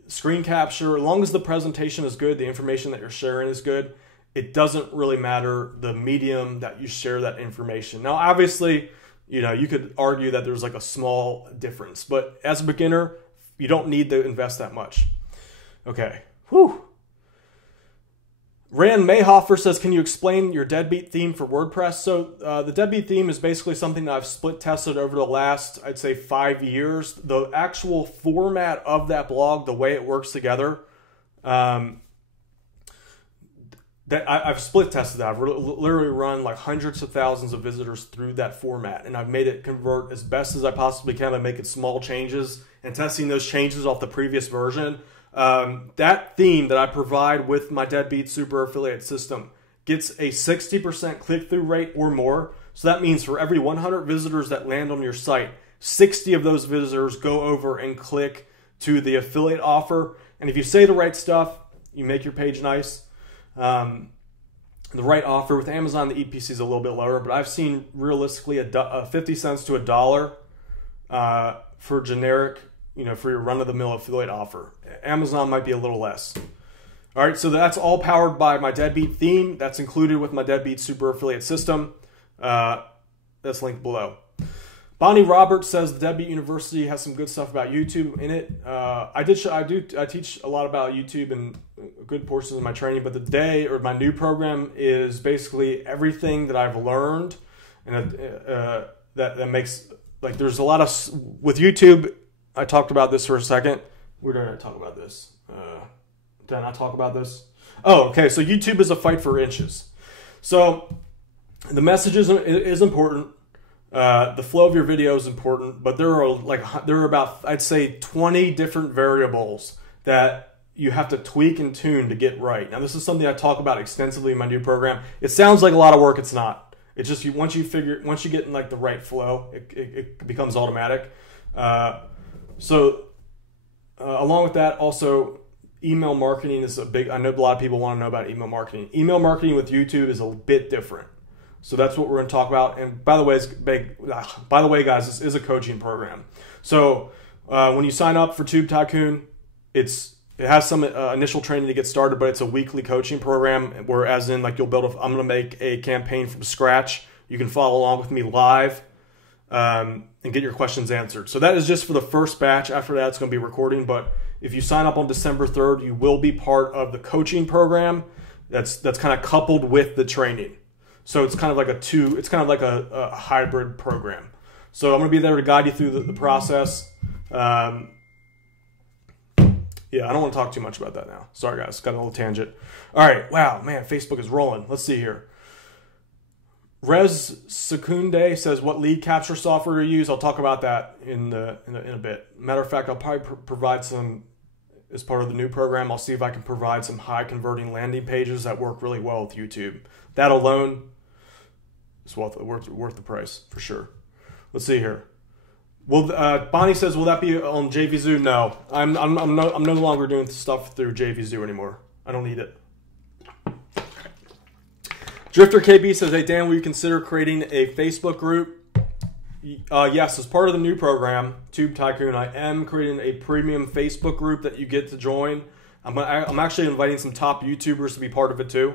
Screen capture, as long as the presentation is good, the information that you're sharing is good, it doesn't really matter the medium that you share that information. Now, obviously, you know, you could argue that there's like a small difference, but as a beginner, you don't need to invest that much. Okay. Whew. Rand Mayhofer says, can you explain your deadbeat theme for WordPress? So the deadbeat theme is basically something that I've split tested over the last, I'd say, 5 years. The actual format of that blog, the way it works together, that I've split tested that. I've literally run like hundreds of thousands of visitors through that format, and I've made it convert as best as I possibly can by making small changes and testing those changes off the previous version. That theme that I provide with my Deadbeat Super Affiliate system gets a 60% click-through rate or more. So that means for every 100 visitors that land on your site, 60 of those visitors go over and click to the affiliate offer. And if you say the right stuff, you make your page nice. The right offer with Amazon, the EPC is a little bit lower, but I've seen realistically 50 cents to $1 for generic, you know, for your run-of-the-mill affiliate offer. Amazon might be a little less. All right, so that's all powered by my Deadbeat theme. That's included with my Deadbeat Super Affiliate system. That's linked below. Bonnie Roberts says the Deadbeat University has some good stuff about YouTube in it. I teach a lot about YouTube in good portions of my training, but my new program is basically everything that I've learned, and that makes, like, there's a lot of, with YouTube, I talked about this for a second. We're going to talk about this. Did I not talk about this? Oh, okay. So YouTube is a fight for inches. So the message is important. The flow of your video is important, but there are about, I'd say, 20 different variables that you have to tweak and tune to get right. Now, this is something I talk about extensively in my new program. It sounds like a lot of work. It's not. It's just once you get in like the right flow, it becomes automatic. Along with that, also, email marketing is a big, I know a lot of people want to know about email marketing. Email marketing with YouTube is a bit different. So that's what we're going to talk about. And by the way, guys, this is a coaching program. So when you sign up for Tube Tycoon, it has some initial training to get started, but it's a weekly coaching program where, as in, like, I'm going to make a campaign from scratch. You can follow along with me live. And get your questions answered. So that is just for the first batch. After that, it's going to be recording. But if you sign up on December 3rd, you will be part of the coaching program that's kind of coupled with the training. So it's kind of like a hybrid program. So I'm going to be there to guide you through the process. Yeah, I don't want to talk too much about that now. Sorry, guys. Got a little tangent. All right. Wow, man, Facebook is rolling. Let's see here. Rez Secunde says, what lead capture software you use? I'll talk about that in a bit. Matter of fact, I'll probably provide some, as part of the new program, I'll see if I can provide some high converting landing pages that work really well with YouTube. That alone is worth the price for sure. Let's see here. Well, Bonnie says, will that be on JVZoo? No, I'm no longer doing stuff through JVZoo anymore. I don't need it. Drifter KB says, hey, Dan, will you consider creating a Facebook group? Yes, as part of the new program, Tube Tycoon, I am creating a premium Facebook group that you get to join. I'm actually inviting some top YouTubers to be part of it too.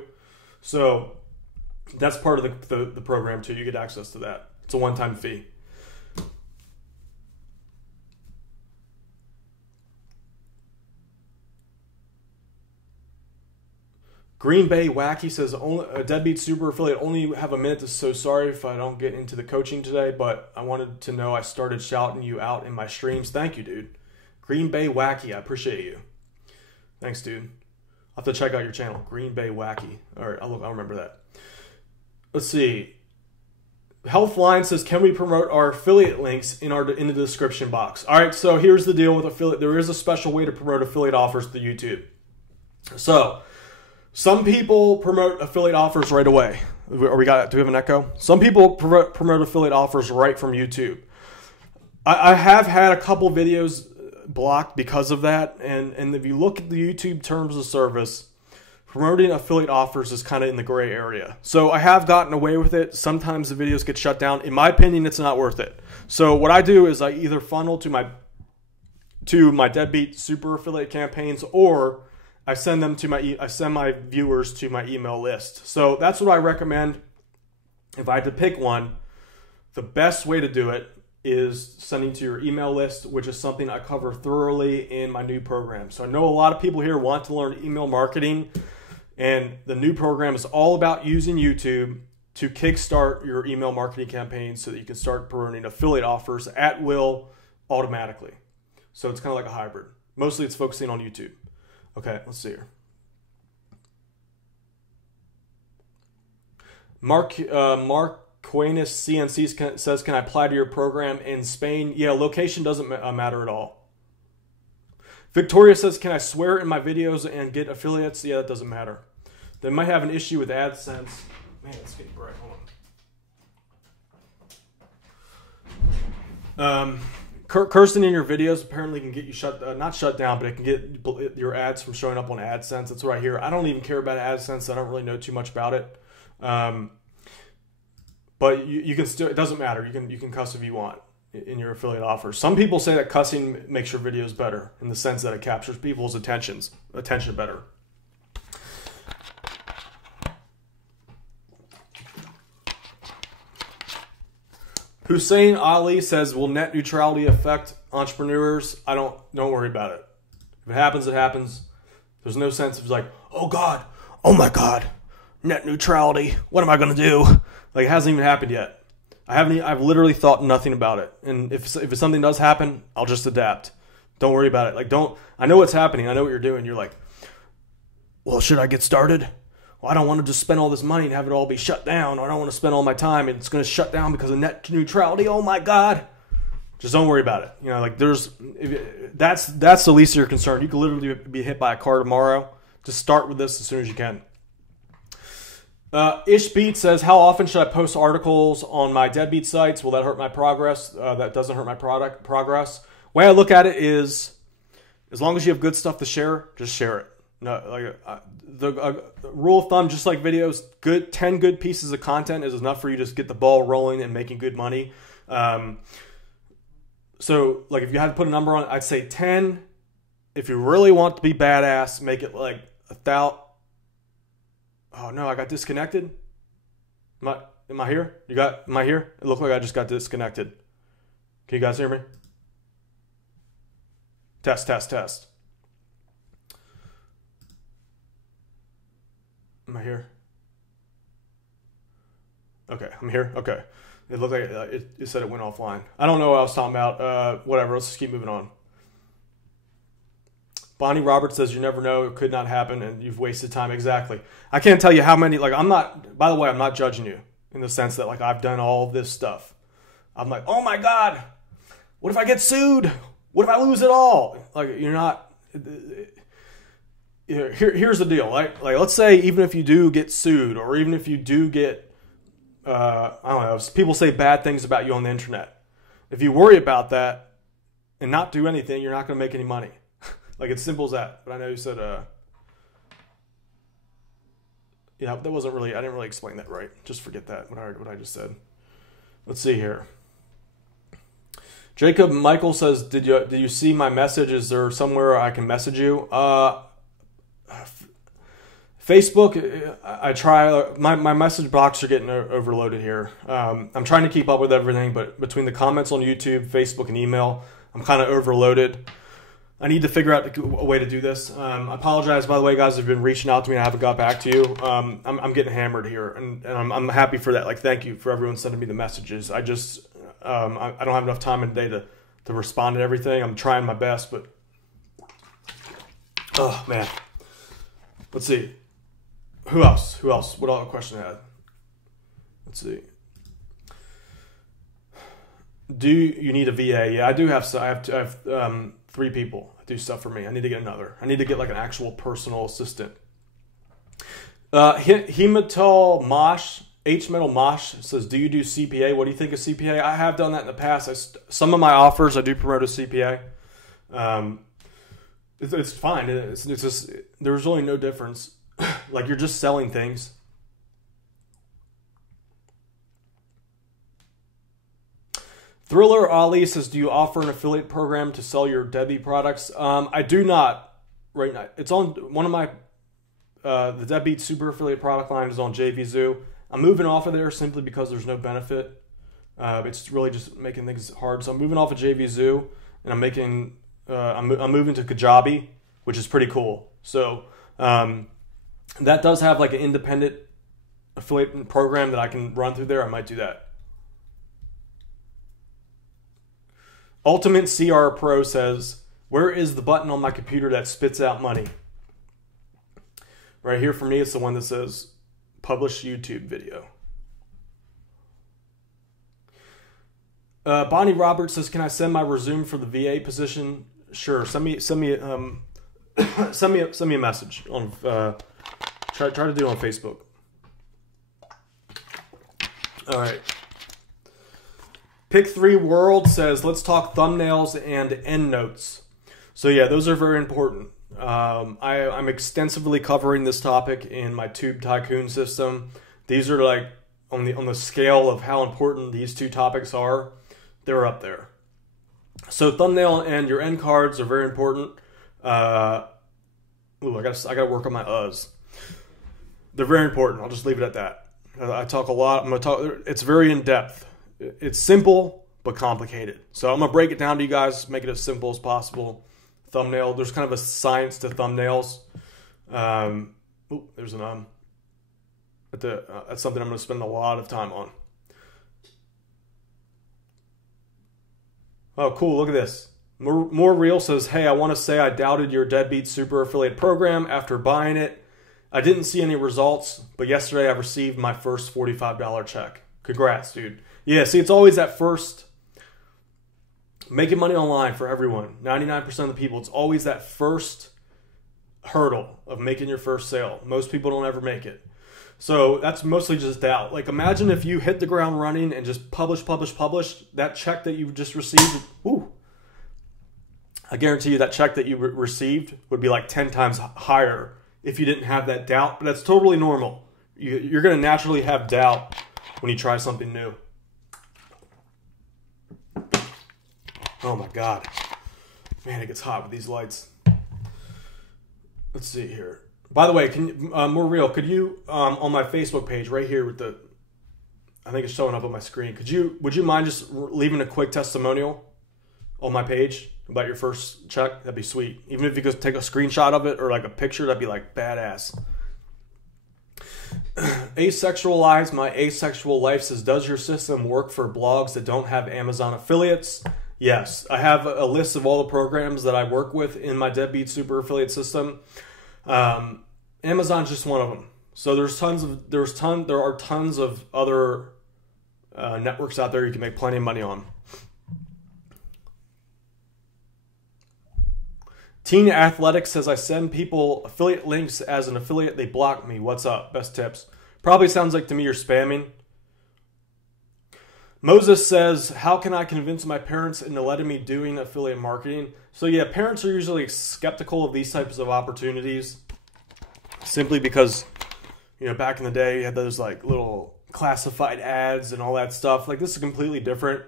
So that's part of the program too. You get access to that. It's a one-time fee. Green Bay Wacky says, a Deadbeat Super Affiliate, only have a minute, so sorry if I don't get into the coaching today, but I wanted to know I started shouting you out in my streams. Thank you, dude. Green Bay Wacky, I appreciate you. Thanks, dude. I'll have to check out your channel, Green Bay Wacky. All right, I'll remember that. Let's see. Healthline says, can we promote our affiliate links in the description box? All right, so here's the deal with affiliate. There is a special way to promote affiliate offers to YouTube. So some people promote affiliate offers right away. Do we have an echo? Some people promote affiliate offers right from YouTube. I have had a couple videos blocked because of that. And if you look at the YouTube terms of service, promoting affiliate offers is kind of in the gray area. So I have gotten away with it. Sometimes the videos get shut down. In my opinion, it's not worth it. So what I do is I either funnel to my deadbeat super affiliate campaigns, or I send my viewers to my email list. So that's what I recommend. If I had to pick one, the best way to do it is sending to your email list, which is something I cover thoroughly in my new program. So I know a lot of people here want to learn email marketing, and the new program is all about using YouTube to kickstart your email marketing campaign so that you can start promoting affiliate offers at will automatically. So it's kind of like a hybrid. Mostly it's focusing on YouTube. Okay, let's see here. Mark Quainus CNC says, can I apply to your program in Spain? Yeah, location doesn't matter at all. Victoria says, can I swear in my videos and get affiliates? Yeah, that doesn't matter. They might have an issue with AdSense. Man, it's getting bright. Hold on. Cursing in your videos apparently can get you not shut down, but it can get your ads from showing up on AdSense. That's what I hear. I don't even care about AdSense. I don't really know too much about it. But you can still, it doesn't matter. You can cuss if you want in your affiliate offers. Some people say that cussing makes your videos better in the sense that it captures people's attention better. Hussein Ali says, will net neutrality affect entrepreneurs? Don't worry about it. If it happens, it happens. There's no sense of like, oh God, oh my God, net neutrality. What am I going to do? Like, it hasn't even happened yet. I've literally thought nothing about it. And if something does happen, I'll just adapt. Don't worry about it. Like, I know what's happening. I know what you're doing. You're like, well, should I get started? Well, I don't want to just spend all this money and have it all be shut down. Or I don't want to spend all my time and it's going to shut down because of net neutrality. Oh my God. Just don't worry about it. You know, like that's the least of your concern. You could literally be hit by a car tomorrow. Just start with this as soon as you can. Ishbeat says, how often should I post articles on my deadbeat sites? Will that hurt my progress? That doesn't hurt my progress. Way I look at it is, as long as you have good stuff to share, just share it. No, like the rule of thumb, just like videos, 10 good pieces of content is enough for you to just get the ball rolling and making good money. So like if you had to put a number on it, I'd say 10. If you really want to be badass, make it like 1,000. Oh no, I got disconnected. Am I here? Am I here? It looked like I just got disconnected. Can you guys hear me? Test. Am I here? Okay, I'm here. Okay. It looked like it said it went offline. I don't know what I was talking about. Whatever, let's just keep moving on. Bonnie Roberts says, you never know, it could not happen and you've wasted time. Exactly. I can't tell you how many, like by the way, I'm not judging you in the sense that like I've done all this stuff. I'm like, oh my God, what if I get sued? What if I lose it all? Like you're not, here's the deal. Like let's say even if you do get sued or even if you do get, I don't know, people say bad things about you on the internet. If you worry about that and not do anything, you're not going to make any money. Like, it's simple as that. But I know you said, that wasn't really, I didn't really explain that right. Just forget that, what I just said. Let's see here. Jacob Michael says, did you see my message? Is there somewhere I can message you? Facebook, I try, my message box are getting overloaded here. I'm trying to keep up with everything, but between the comments on YouTube, Facebook, and email, I'm kind of overloaded. I need to figure out a way to do this. I apologize, by the way, guys, if you've been reaching out to me and I haven't got back to you. I'm getting hammered here, and I'm happy for that. Like, thank you for everyone sending me the messages. I just, I don't have enough time in the day to respond to everything. I'm trying my best, but, oh, man. Let's see. Who else? What other question I had? Let's see. Do you need a VA? Yeah, I do have. I have 3 people that do stuff for me. I need to get another. I need to get like an actual personal assistant. Hemetal Mosh, H Metal Mosh says, do you do CPA? What do you think of CPA? I have done that in the past. Some of my offers, I do promote a CPA. It's fine. It's just, there's really no difference. Like, you're just selling things. Thriller Ali says, do you offer an affiliate program to sell your Debbie products? I do not right now. It's on one of my, the Deadbeat Super Affiliate product line is on JVZoo. I'm moving off of there simply because there's no benefit. It's really just making things hard. So I'm moving off of JVZoo, and I'm making, I'm moving to Kajabi, which is pretty cool. So that does have like an independent affiliate program that I can run through there. I might do that. Ultimate CR Pro says, where is the button on my computer that spits out money? Right here for me, it's the one that says publish YouTube video. Bonnie Roberts says, can I send my resume for the VA position? Sure. Send me a message on, try to do it on Facebook. All right. Pick 3 World says, let's talk thumbnails and endnotes. So yeah, those are very important. I'm extensively covering this topic in my Tube Tycoon system. These are like on the scale of how important these 2 topics are. They're up there. So thumbnail and your end cards are very important. I gotta work on my uhs. They're very important. I'll just leave it at that. I talk a lot. I'm gonna talk. It's very in depth. It's simple but complicated. So I'm gonna break it down to you guys, make it as simple as possible. Thumbnail. There's kind of a science to thumbnails. There's an that's something I'm gonna spend a lot of time on. Oh, cool. Look at this. More Real says, hey, I want to say I doubted your Deadbeat Super Affiliate program after buying it. I didn't see any results, but yesterday I received my first $45 check. Congrats, dude. Yeah, see, it's always that first, making money online for everyone, 99% of the people, it's always that first hurdle of making your first sale. Most people don't ever make it. So that's mostly just doubt. Like, imagine if you hit the ground running and just publish, that check that you just received, whoo, I guarantee you that check that you received would be like 10 times higher if you didn't have that doubt. But that's totally normal. You're going to naturally have doubt when you try something new. Oh my God. Man, it gets hot with these lights. Let's see here. By the way, More Real, could you, on my Facebook page right here with the, I think it's showing up on my screen, would you mind just leaving a quick testimonial on my page about your first check? That'd be sweet. Even if you could take a screenshot of it or like a picture, that'd be like badass. Asexualize My Asexual Life says, does your system work for blogs that don't have Amazon affiliates? Yes, I have a list of all the programs that I work with in my Deadbeat Super Affiliate system. Amazon's just one of them. So there are tons of other networks out there you can make plenty of money on. Teen Athletics says, I send people affiliate links as an affiliate. They block me. What's up? Best tips. Probably sounds like to me you're spamming. Moses says, how can I convince my parents into letting me doing affiliate marketing? So yeah, parents are usually skeptical of these types of opportunities simply because, you know, back in the day you had those like little classified ads and all that stuff. Like, this is completely different.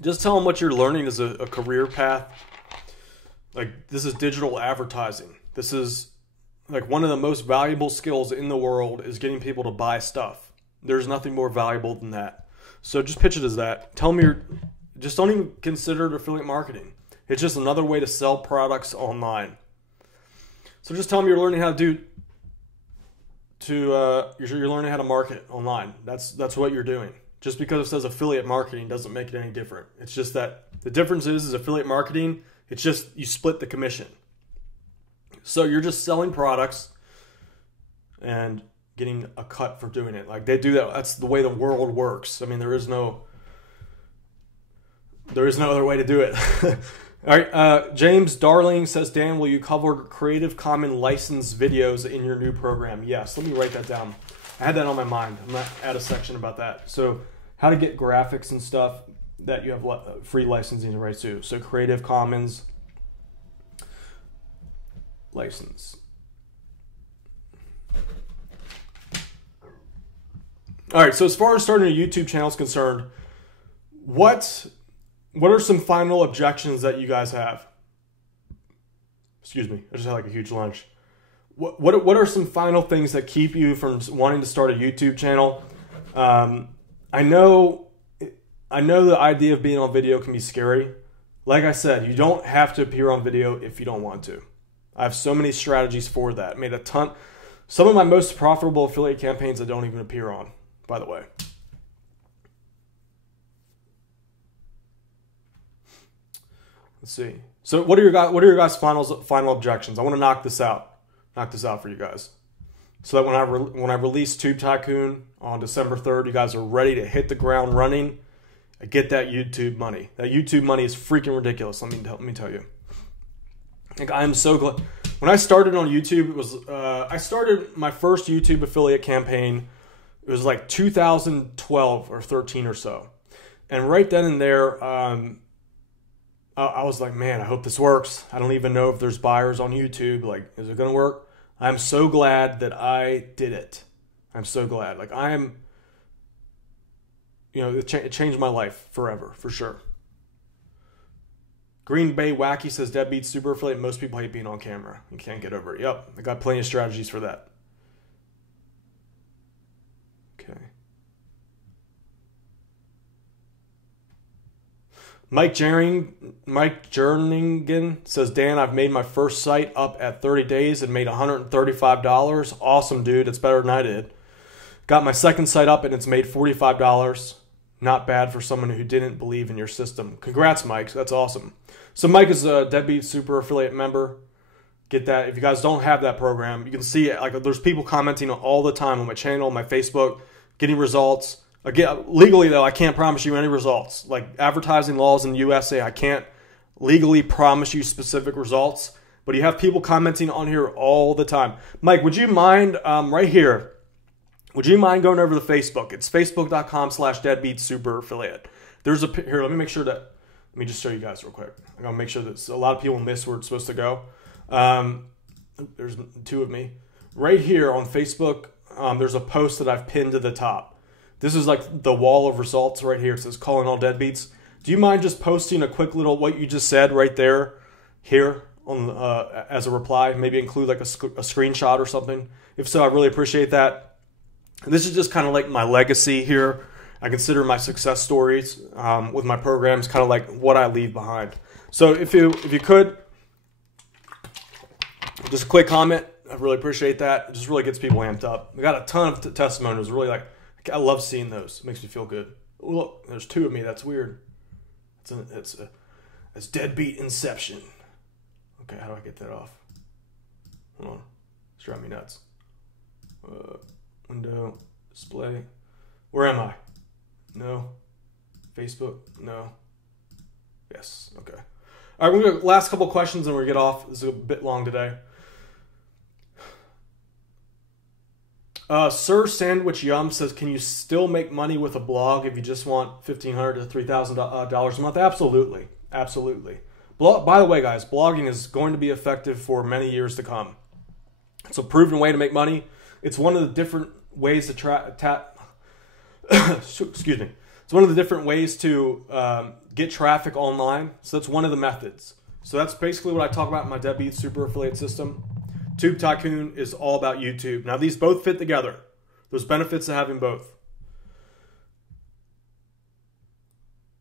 Just tell them what you're learning is a career path. Like, this is digital advertising. This is like one of the most valuable skills in the world is getting people to buy stuff. There's nothing more valuable than that. So just pitch it as that. Tell them just don't even consider it affiliate marketing. It's just another way to sell products online. So just tell them you're learning how you're learning how to market online. That's what you're doing. Just because it says affiliate marketing doesn't make it any different. It's just that the difference is affiliate marketing, it's just you split the commission. So you're just selling products and getting a cut for doing it. Like, they do that. That's the way the world works. I mean, there is no There is no other way to do it. All right, James Darling says, Dan, will you cover Creative Commons licensed videos in your new program? Yes, let me write that down. I had that on my mind. I'm going to add a section about that. So how to get graphics and stuff that you have free licensing rights to. So Creative Commons license. All right, so as far as starting a YouTube channel is concerned, what are some final objections that you guys have? Excuse me, I just had like a huge lunch. What are some final things that keep you from wanting to start a YouTube channel? I know the idea of being on video can be scary. Like I said, you don't have to appear on video if you don't want to. I have so many strategies for that. I made a ton. Some of my most profitable affiliate campaigns I don't even appear on, by the way. Let's see. So what are your guys' final objections? I want to knock this out for you guys, so that when I release Tube Tycoon on December 3rd, you guys are ready to hit the ground running and get that YouTube money. That YouTube money is freaking ridiculous. Let me tell you. Like, I am so glad. When I started on YouTube, it was I started my first YouTube affiliate campaign. It was like 2012 or 13 or so, and right then and there, I was like, man, I hope this works. I don't even know if there's buyers on YouTube. Like, is it going to work? I'm so glad that I did it. I'm so glad. Like, it changed my life forever, for sure. Green Bay Wacky says, Deadbeat Super Affiliate. Most people hate being on camera. You can't get over it. Yep, I got plenty of strategies for that. Okay. Mike Jerningen says, Dan, I've made my first site up at 30 days and made $135. Awesome, dude. It's better than I did. Got my second site up and it's made $45. Not bad for someone who didn't believe in your system. Congrats, Mike. That's awesome. So Mike is a Deadbeat Super Affiliate member. Get that. If you guys don't have that program, you can see it. Like, there's people commenting all the time on my channel, my Facebook, getting results. Again, legally, though, I can't promise you any results. Like, advertising laws in the USA, I can't legally promise you specific results. But you have people commenting on here all the time. Mike, would you mind, right here, would you mind going over to Facebook? It's facebook.com/deadbeatsuper-affiliate. There's here, let me make sure that, let me just show you guys real quick. I'm going to make sure that a lot of people miss where it's supposed to go. There's two of me. Right here on Facebook, there's a post that I've pinned to the top. This is like the wall of results right here. It says calling all deadbeats. Do you mind just posting a quick little what you just said right there, here on as a reply? Maybe include like a screenshot or something. If so, I really appreciate that. And this is just kind of like my legacy here. I consider my success stories with my programs kind of like what I leave behind. So if you could, just a quick comment. I really appreciate that. It just really gets people amped up. We got a ton of testimonials. Really, like, I love seeing those. It makes me feel good. Oh, look, there's two of me. That's weird. It's deadbeat inception. Okay, how do I get that off? Hold on. It's driving me nuts. Window, display. Where am I? No. Facebook? No. Yes. Okay. All right, we're going to last couple questions and we're going to get off. This is a bit long today. Sir Sandwich Yum says, can you still make money with a blog if you just want $1,500 to $3,000 a month? Absolutely. Absolutely. By the way, guys, blogging is going to be effective for many years to come. It's a proven way to make money. It's one of the different ways to excuse me. It's one of the different ways to get traffic online. So that's one of the methods. So that's basically what I talk about in my Deadbeat Super Affiliate system. Tube Tycoon is all about YouTube. Now, these both fit together. There's benefits to having both.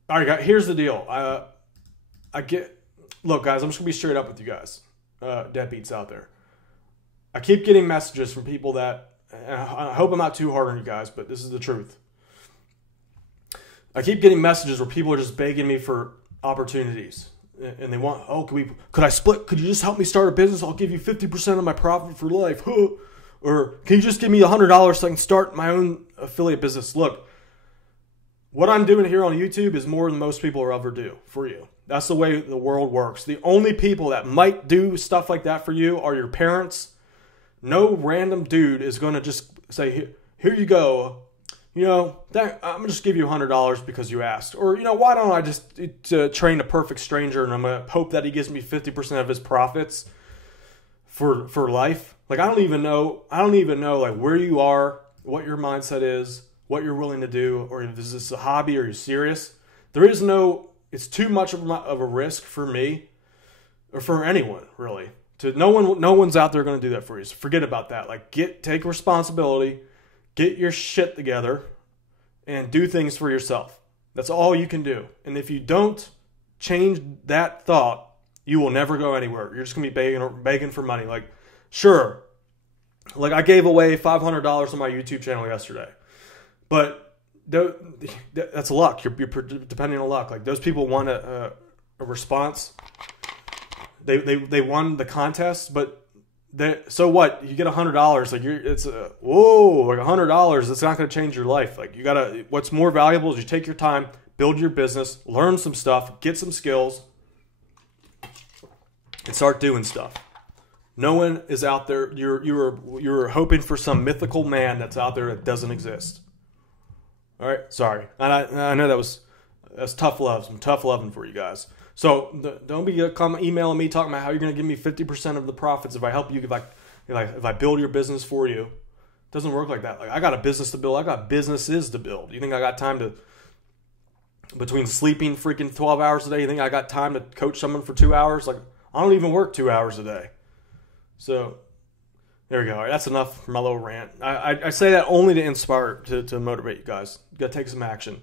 All right, guys, here's the deal. Look, guys, I'm just going to be straight up with you guys, deadbeats out there. I keep getting messages from people that, I hope I'm not too hard on you guys, but this is the truth. I keep getting messages where people are just begging me for opportunities. And they want, oh, could I split? Could you just help me start a business? I'll give you 50% of my profit for life. Or can you just give me $100 so I can start my own affiliate business? Look, what I'm doing here on YouTube is more than most people will ever do for you. That's the way the world works. The only people that might do stuff like that for you are your parents. No random dude is going to just say, here you go. You know, I'm going to just give you $100 because you asked. Or, you know, why don't I just train a perfect stranger and I'm going to hope that he gives me 50% of his profits for life? Like, I don't even know like where you are, what your mindset is, what you're willing to do, or if this is a hobby or you're serious. It's too much of a risk for me or for anyone, really. No one's out there going to do that for you. So forget about that. Like, take responsibility, get your shit together, and do things for yourself. That's all you can do. And if you don't change that thought, you will never go anywhere. You're just going to be begging for money. Like, sure, like I gave away $500 on my YouTube channel yesterday, but that's luck. You're depending on luck. Like, those people want a response. They won the contest, but so what? You get $100. Like, like $100. It's not going to change your life. Like, what's more valuable is you take your time, build your business, learn some stuff, get some skills, and start doing stuff. No one is out there. You're hoping for some mythical man that's out there that doesn't exist. All right, sorry. I know that's tough love. Some tough loving for you guys. So don't be emailing me talking about how you're going to give me 50% of the profits if I help you. If I build your business for you. It doesn't work like that. Like, I got a business to build. I got businesses to build. You think I got time between sleeping freaking 12 hours a day? You think I got time to coach someone for 2 hours? Like, I don't even work 2 hours a day. So there we go. All right, that's enough for my little rant. I say that only to inspire, to motivate you guys. You got to take some action.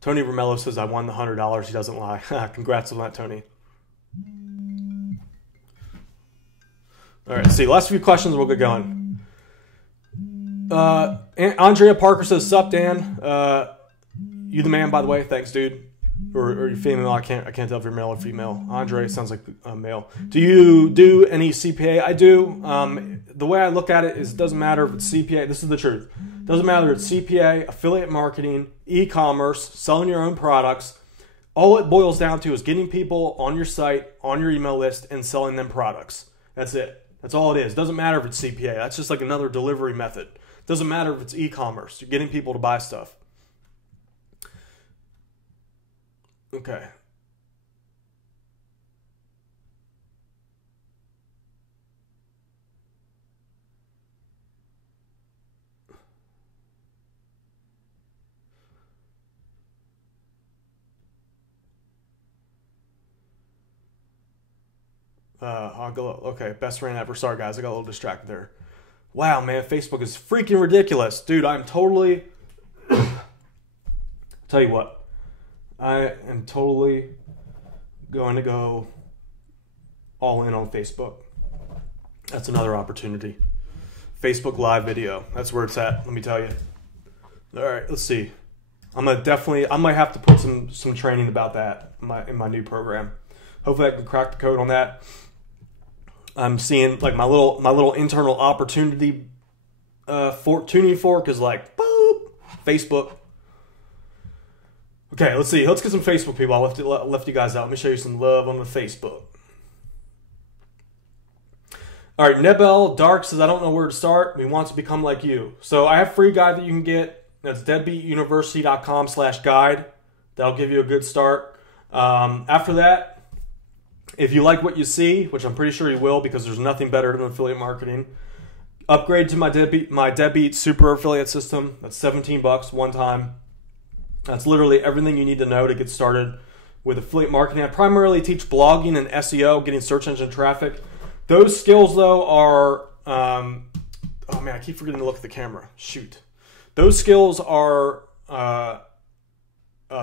Tony Romello says, I won the $100. He doesn't lie. Congrats on that, Tony. All right, see, last few questions, we'll get going. Andrea Parker says, sup, Dan? You the man, by the way. Thanks, dude. Or you female? I can't tell if you're male or female. Andre sounds like a male. Do you do any CPA? I do. The way I look at it is, it doesn't matter if it's CPA. This is the truth. It doesn't matter if it's CPA, affiliate marketing, e-commerce, selling your own products. All it boils down to is getting people on your site, on your email list, and selling them products. That's it. That's all it is. It doesn't matter if it's CPA. That's just like another delivery method. It doesn't matter if it's e-commerce. You're getting people to buy stuff. Okay. I'll go. Okay, best friend ever. Sorry, guys. I got a little distracted there. Wow, man. Facebook is freaking ridiculous. Dude, I'm totally... Tell you what. I am totally going to go all in on Facebook. That's another opportunity. Facebook live video. That's where it's at. Let me tell you. All right, let's see. I might have to put some training about that in my new program. Hopefully I can crack the code on that. I'm seeing like my little internal opportunity tuning fork is like, boop, Facebook. Okay, let's see. Let's get some Facebook people. I left you guys out. Let me show you some love on the Facebook. All right, Nebel Dark says, I don't know where to start. We want to become like you. So I have a free guide that you can get. That's deadbeatuniversity.com/guide. That'll give you a good start. After that, if you like what you see, which I'm pretty sure you will because there's nothing better than affiliate marketing, upgrade to my Deadbeat Super Affiliate System. That's $17 one time. That's literally everything you need to know to get started with affiliate marketing. I primarily teach blogging and SEO, getting search engine traffic. Those skills, though, are... oh, man, I keep forgetting to look at the camera. Shoot. Those skills are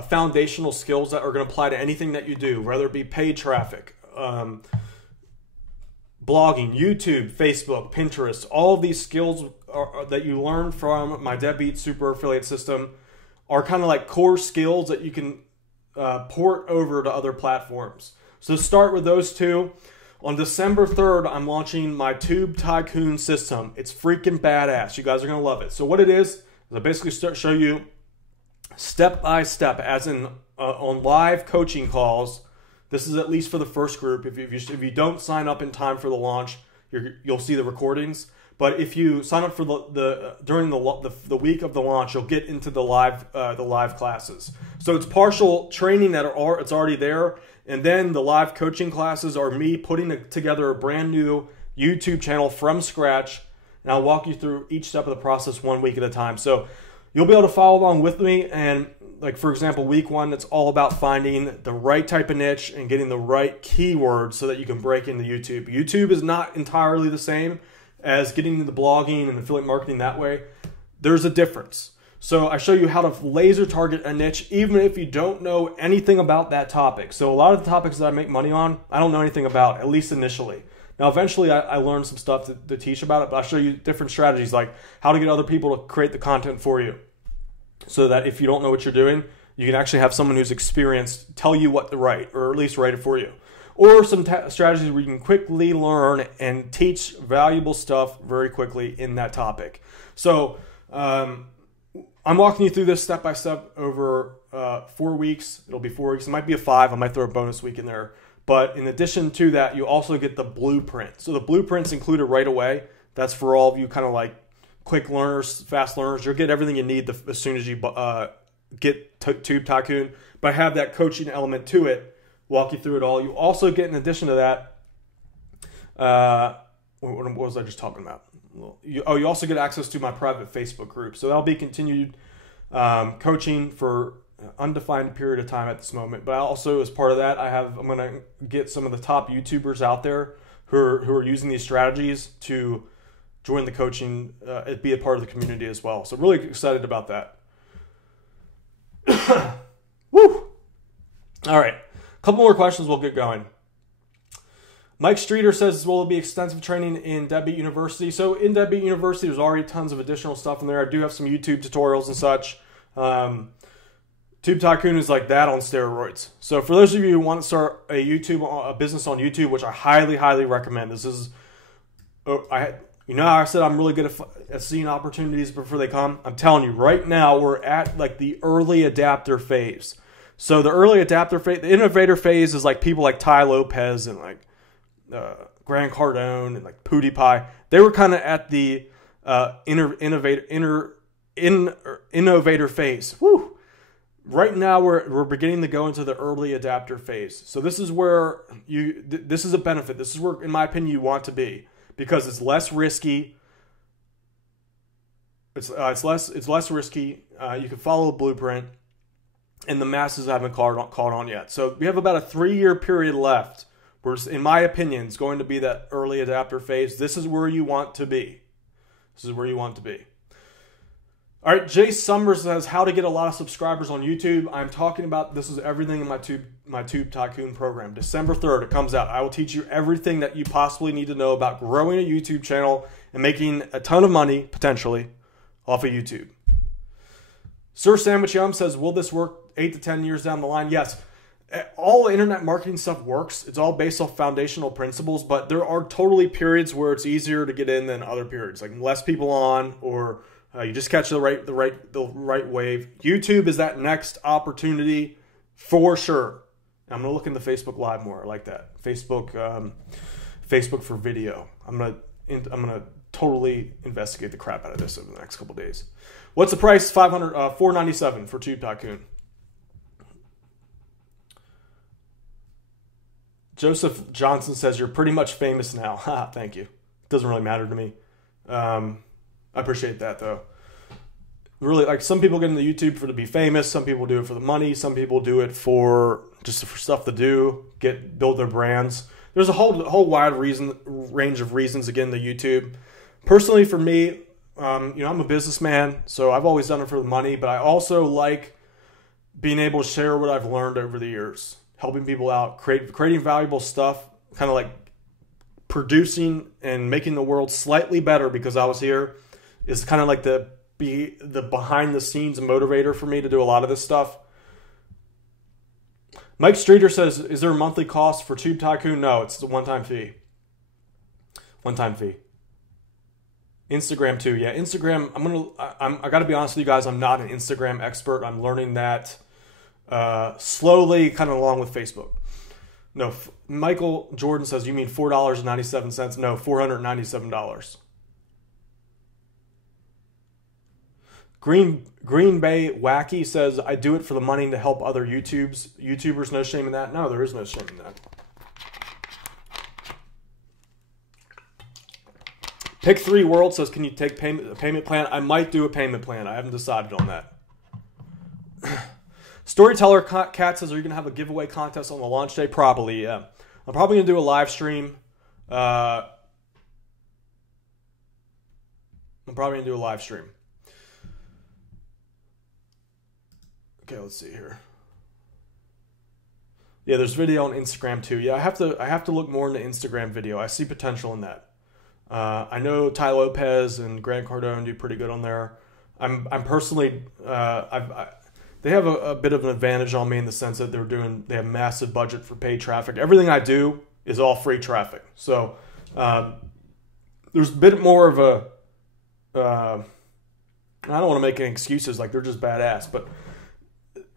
foundational skills that are going to apply to anything that you do, whether it be paid traffic, blogging, YouTube, Facebook, Pinterest. All of these skills that you learn from my Deadbeat Super Affiliate System are kind of like core skills that you can port over to other platforms. So start with those two. On December 3rd, I'm launching my Tube Tycoon system. It's freaking badass. You guys are going to love it. So what it is I basically show you step by step, as in on live coaching calls. This is at least for the first group. If you don't sign up in time for the launch, you'll see the recordings. But if you sign up for during the week of the launch, you'll get into the live classes. So it's partial training it's already there, and then the live coaching classes are me putting together a brand new YouTube channel from scratch, and I'll walk you through each step of the process 1 week at a time. So you'll be able to follow along with me. And like, for example, week 1, it's all about finding the right type of niche and getting the right keywords so that you can break into YouTube. YouTube is not entirely the same as getting into the blogging and affiliate marketing that way. There's a difference. So I show you how to laser target a niche even if you don't know anything about that topic. So a lot of the topics that I make money on, I don't know anything about, at least initially. Now, eventually, I learned some stuff to teach about it, but I'll show you different strategies, like how to get other people to create the content for you, so that if you don't know what you're doing, you can actually have someone who's experienced tell you what to write, or at least write it for you. Or some strategies where you can quickly learn and teach valuable stuff very quickly in that topic. So I'm walking you through this step by step over 4 weeks. It'll be 4 weeks. It might be a 5. I might throw a bonus week in there. But in addition to that, you also get the blueprint. So the blueprint's included right away. That's for all of you kind of like quick learners, fast learners. You'll get everything you need as soon as you get Tube Tycoon. But I have that coaching element to it. Walk you through it all. You also get, in addition to that, what was I just talking about? You also get access to my private Facebook group. So that'll be continued coaching for an undefined period of time at this moment. But also, as part of that, I'm going to get some of the top YouTubers out there who are using these strategies to join the coaching, be a part of the community as well. So really excited about that. Woo! All right. Couple more questions, we'll get going. Mike Streeter says, will there be extensive training in Deadbeat University? So in Deadbeat University, there's already tons of additional stuff in there. I do have some YouTube tutorials and such. Tube Tycoon is like that on steroids. So for those of you who want to start a business on YouTube, which I highly, highly recommend, this is, I said I'm really good at seeing opportunities before they come. I'm telling you, right now, we're at like the early adapter phase. So the early adapter phase, the innovator phase is like people like Ty Lopez and like Grant Cardone and like PewDiePie. They were kind of at the innovator phase. Woo! Right now we're beginning to go into the early adapter phase. So this is where this is a benefit. This is where, in my opinion, you want to be, because it's less risky. It's less risky. You can follow the blueprint. And the masses haven't caught on yet. So we have about a 3-year period left where, in my opinion, it's going to be that early adapter phase. This is where you want to be. This is where you want to be. All right, Jace Summers says, how to get a lot of subscribers on YouTube. I'm talking about, this is everything in my Tube Tycoon program. December 3rd, it comes out. I will teach you everything that you possibly need to know about growing a YouTube channel and making a ton of money, potentially, off of YouTube. Sir Sandwich Yum says, will this work 8 to 10 years down the line? Yes. All internet marketing stuff works. It's all based off foundational principles, but there are totally periods where it's easier to get in than other periods, like less people on, or you just catch the right wave. YouTube is that next opportunity for sure. I'm gonna look into Facebook Live more. I like that. Facebook for video. I'm gonna totally investigate the crap out of this over the next couple of days. What's the price? $497 for Tube Tycoon. Joseph Johnson says, you're pretty much famous now. Ha, thank you. It doesn't really matter to me. I appreciate that, though. Really, like, some people get into YouTube to be famous. Some people do it for the money. Some people do it for stuff to do, build their brands. There's a whole wide range of reasons to get into YouTube. Personally, for me, I'm a businessman, so I've always done it for the money, but I also like being able to share what I've learned over the years, helping people out, creating valuable stuff, kind of like producing and making the world slightly better because I was here, is kind of like the behind the scenes motivator for me to do a lot of this stuff. Mike Streeter says, is there a monthly cost for Tube Tycoon? No, it's a one-time fee. One-time fee. Instagram too. Yeah, Instagram. I got to be honest with you guys. I'm not an Instagram expert. I'm learning that slowly, kind of along with Facebook. No, Michael Jordan says, you mean $4.97? No, $497. Green Bay Wacky says, I do it for the money to help other YouTubers. No shame in that. No, there is no shame in that. Pick 3 World says, can you take a payment plan? I might do a payment plan. I haven't decided on that. Storyteller Cat says, are you going to have a giveaway contest on the launch day? Probably, yeah. I'm probably going to do a live stream. I'm probably going to do a live stream. Okay, let's see here. Yeah, there's video on Instagram too. Yeah, I have to look more into Instagram video. I see potential in that. I know Ty Lopez and Grant Cardone do pretty good on there. I'm personally, they have a bit of an advantage on me in the sense that they have massive budget for paid traffic. Everything I do is all free traffic. So there's a bit more of a, I don't want to make any excuses like they're just badass, but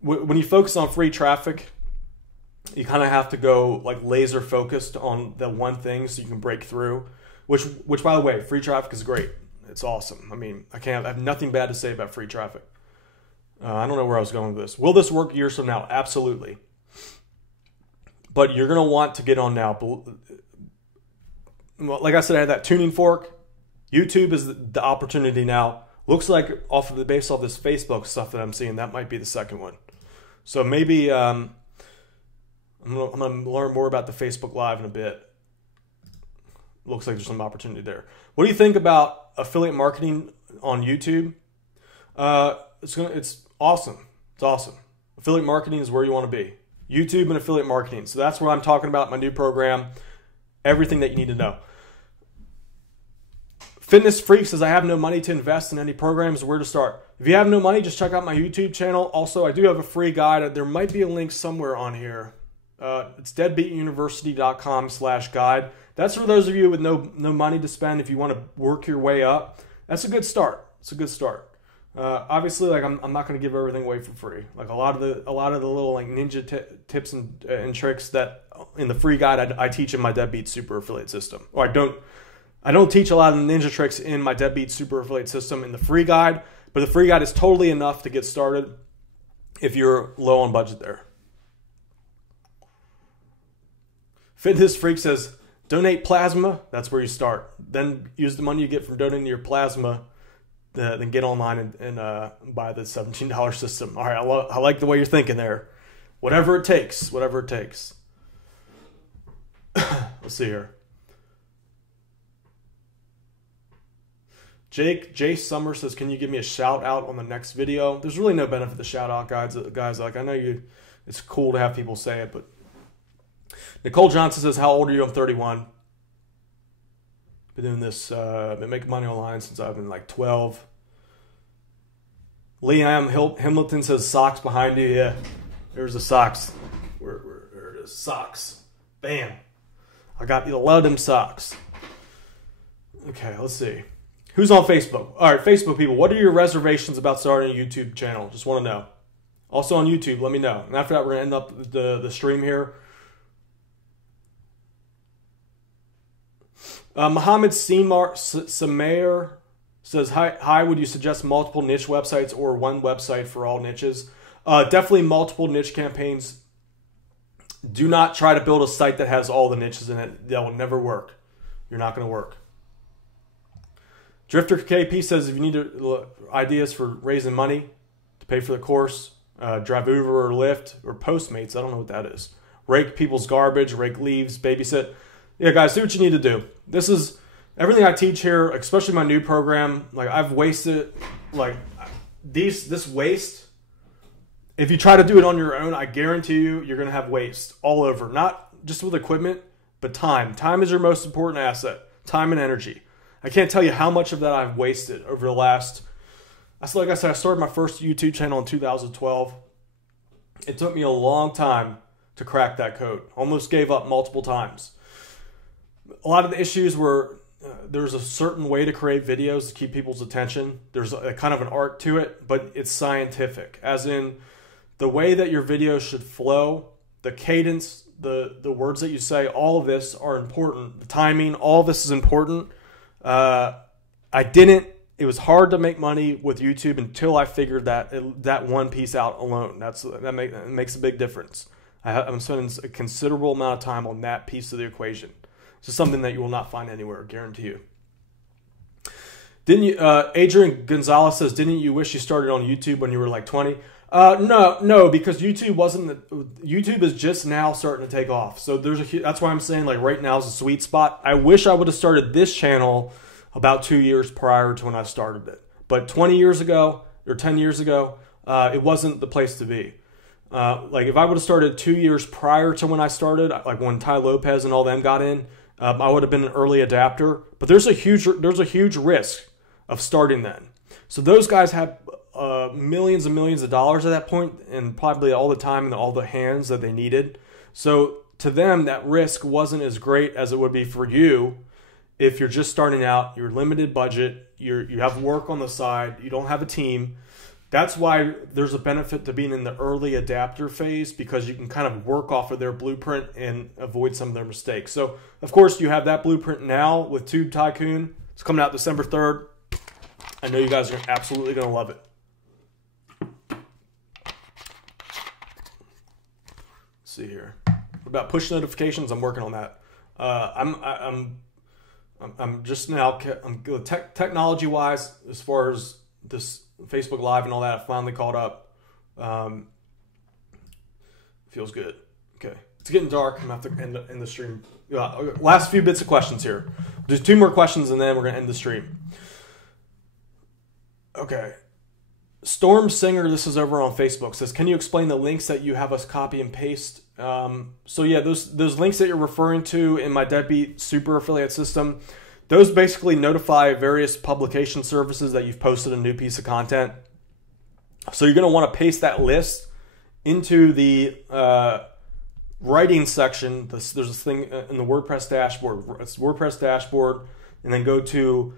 when you focus on free traffic, you kind of have to go like laser focused on the one thing so you can break through. Which by the way, free traffic is great. It's awesome. I mean, I have nothing bad to say about free traffic. I don't know where I was going with this. Will this work years from now? Absolutely. But you're going to want to get on now. Like I said, I had that tuning fork. YouTube is the opportunity now. Looks like based off this Facebook stuff that I'm seeing, that might be the second one. So maybe I'm going to learn more about the Facebook Live in a bit. Looks like there's some opportunity there. What do you think about affiliate marketing on YouTube? It's awesome. It's awesome. Affiliate marketing is where you want to be. YouTube and affiliate marketing. So that's what I'm talking about, my new program. Everything that you need to know. Fitness Freak says, I have no money to invest in any programs. Where to start? If you have no money, just check out my YouTube channel. Also, I do have a free guide. There might be a link somewhere on here. It's deadbeatuniversity.com/guide. That's for those of you with no money to spend. If you want to work your way up, that's a good start. It's a good start. Obviously, like I'm not going to give everything away for free. Like a lot of the little like ninja tips and tricks that in the free guide I teach in my Deadbeat Super Affiliate System. Or I don't teach a lot of the ninja tricks in my Deadbeat Super Affiliate System in the free guide, but the free guide is totally enough to get started if you're low on budget there. Fitness Freak says, donate plasma. That's where you start. Then use the money you get from donating your plasma. Then get online and buy the $17 system. All right, I like the way you're thinking there. Whatever it takes. Whatever it takes. Let's see here. Jay Summer says, can you give me a shout out on the next video? There's really no benefit to shout out, guys. Like I know it's cool to have people say it, but Nicole Johnson says, how old are you? I'm 31. Been doing this, been making money online since I've been like 12. Liam Hamilton says, socks behind you. Yeah, there's the socks. There it is. Socks. Bam. I got you a lot of them socks. Okay, let's see. Who's on Facebook? All right, Facebook people, what are your reservations about starting a YouTube channel? Just want to know. Also on YouTube, let me know. And after that, we're going to end up the stream here. Mohammed Samair says, hi, would you suggest multiple niche websites or one website for all niches? Definitely multiple niche campaigns. Do not try to build a site that has all the niches in it. That will never work. You're not going to work. Drifter KP says, if you need ideas for raising money to pay for the course, drive Uber or Lyft or Postmates. I don't know what that is. Rake people's garbage, rake leaves, babysit. Yeah, guys, do what you need to do. This is everything I teach here, especially my new program. Like I've wasted, like this waste. If you try to do it on your own, I guarantee you're going to have waste all over. Not just with equipment, but time. Time is your most important asset. Time and energy. I can't tell you how much of that I've wasted over the last. Like I said, I started my first YouTube channel in 2012. It took me a long time to crack that code. Almost gave up multiple times. A lot of the issues were there's a certain way to create videos to keep people's attention. There's a kind of an art to it, but it's scientific, as in the way that your video should flow, the cadence, the words that you say, all of this are important. The timing, all of this is important. It was hard to make money with YouTube until I figured that one piece out alone. That makes a big difference. I'm spending a considerable amount of time on that piece of the equation. It's something that you will not find anywhere, I guarantee you. Didn't you? Adrian Gonzalez says, "Didn't you wish you started on YouTube when you were like 20?" No, because YouTube is just now starting to take off. So that's why I'm saying like right now is a sweet spot. I wish I would have started this channel about 2 years prior to when I started it. But 20 years ago or 10 years ago, it wasn't the place to be. Like if I would have started 2 years prior to when I started, like when Ty Lopez and all them got in, I would have been an early adapter. But there's a huge risk of starting then. So those guys had millions and millions of dollars at that point, and probably all the time and all the hands that they needed. So to them, that risk wasn't as great as it would be for you if you're just starting out. You're limited budget. You have work on the side. You don't have a team. That's why there's a benefit to being in the early adapter phase, because you can kind of work off of their blueprint and avoid some of their mistakes. So, of course, you have that blueprint now with Tube Tycoon. It's coming out December 3rd. I know you guys are absolutely going to love it. Let's see here. What about push notifications? I'm working on that. I'm just now, technology-wise, as far as this Facebook Live and all that, I finally caught up. Feels good. Okay. It's getting dark. I'm going to have to end the stream. Last few bits of questions here. There's 2 more questions, and then we're going to end the stream. Okay. Storm Singer, this is over on Facebook, says, "Can you explain the links that you have us copy and paste?" So yeah, those links that you're referring to in my Deadbeat Super Affiliate system, those basically notify various publication services that you've posted a new piece of content. So you're going to want to paste that list into the writing section. There's this thing in the WordPress dashboard. It's WordPress dashboard, and then go to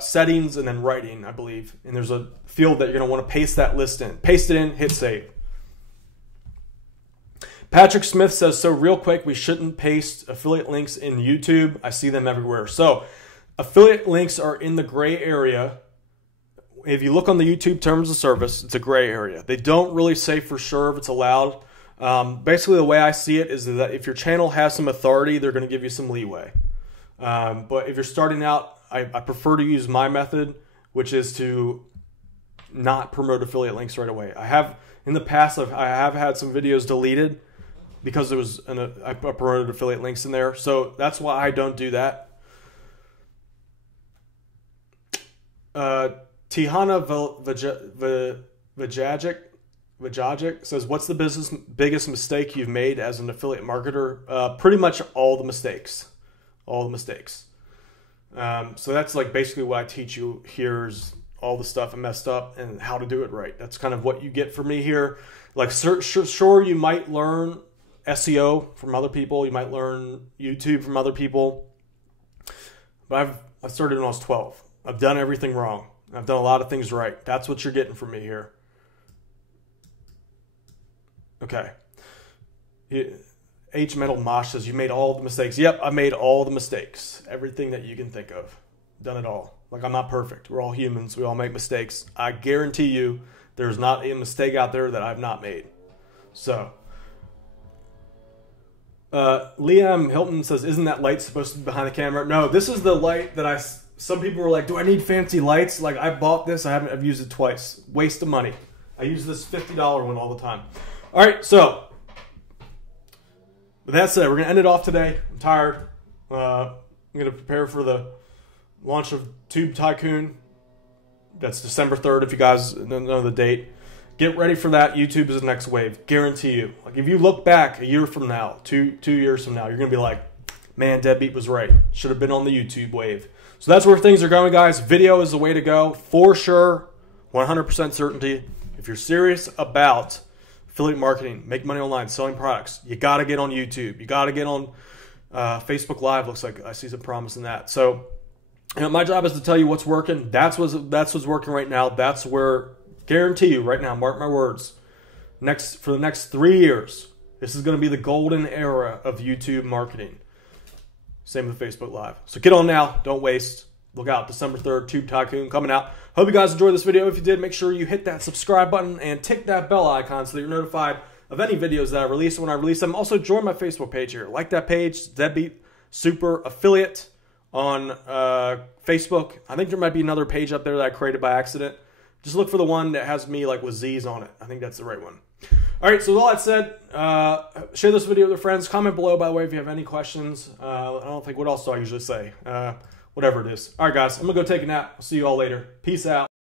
settings and then writing, I believe. And there's a field that you're going to want to paste that list in. Paste it in, hit save. Patrick Smith says, "So real quick, we shouldn't paste affiliate links in YouTube. I see them everywhere." So affiliate links are in the gray area. If you look on the YouTube terms of service, it's a gray area. They don't really say for sure if it's allowed. Basically, the way I see it is that if your channel has some authority, they're going to give you some leeway. But if you're starting out, I prefer to use my method, which is to not promote affiliate links right away. I have, in the past, I have had some videos deleted because there was I promoted affiliate links in there. So that's why I don't do that. Tihana Vajajic says, "What's the biggest mistake you've made as an affiliate marketer?" Pretty much all the mistakes. All the mistakes. So that's like basically what I teach you here is all the stuff I messed up and how to do it right. That's kind of what you get from me here. Like, sure, you might learn SEO from other people. You might learn YouTube from other people. But I started when I was 12. I've done everything wrong. I've done a lot of things right. That's what you're getting from me here. Okay. H Metal Mosh says, "You made all the mistakes." Yep, I made all the mistakes. Everything that you can think of. Done it all. Like, I'm not perfect. We're all humans. We all make mistakes. I guarantee you there's not a mistake out there that I've not made. So, Liam Hilton says, "Isn't that light supposed to be behind the camera?" No, this is the light that some people were like, "Do I need fancy lights?" Like, I bought this. I've used it twice. Waste of money. I use this $50 one all the time. All right, so with that said, we're going to end it off today. I'm tired. I'm going to prepare for the launch of Tube Tycoon. That's December 3rd, if you guys don't know the date. Get ready for that. YouTube is the next wave. Guarantee you. Like, if you look back a year from now, two years from now, you're going to be like, "Man, Deadbeat was right. Should have been on the YouTube wave." So that's where things are going, guys. Video is the way to go. For sure. 100% certainty. If you're serious about affiliate marketing, make money online, selling products, you got to get on YouTube. You got to get on Facebook Live. Looks like I see some promise in that. So And my job is to tell you what's working. That's what's working right now. That's where, guarantee you right now, mark my words, for the next 3 years, this is going to be the golden era of YouTube marketing. Same with Facebook Live. So get on now. Don't waste. Look out. December 3rd, Tube Tycoon coming out. Hope you guys enjoyed this video. If you did, make sure you hit that subscribe button and tick that bell icon so that you're notified of any videos that I release when I release them. Also, join my Facebook page here. Like that page, Deadbeat Super Affiliate on Facebook. I think there might be another page up there that I created by accident. Just look for the one that has me like with Z's on it. I think that's the right one. All right, so with all that said, share this video with your friends. Comment below, by the way, if you have any questions. I don't think, what else do I usually say? Whatever it is. All right, guys, I'm going to go take a nap. I'll see you all later. Peace out.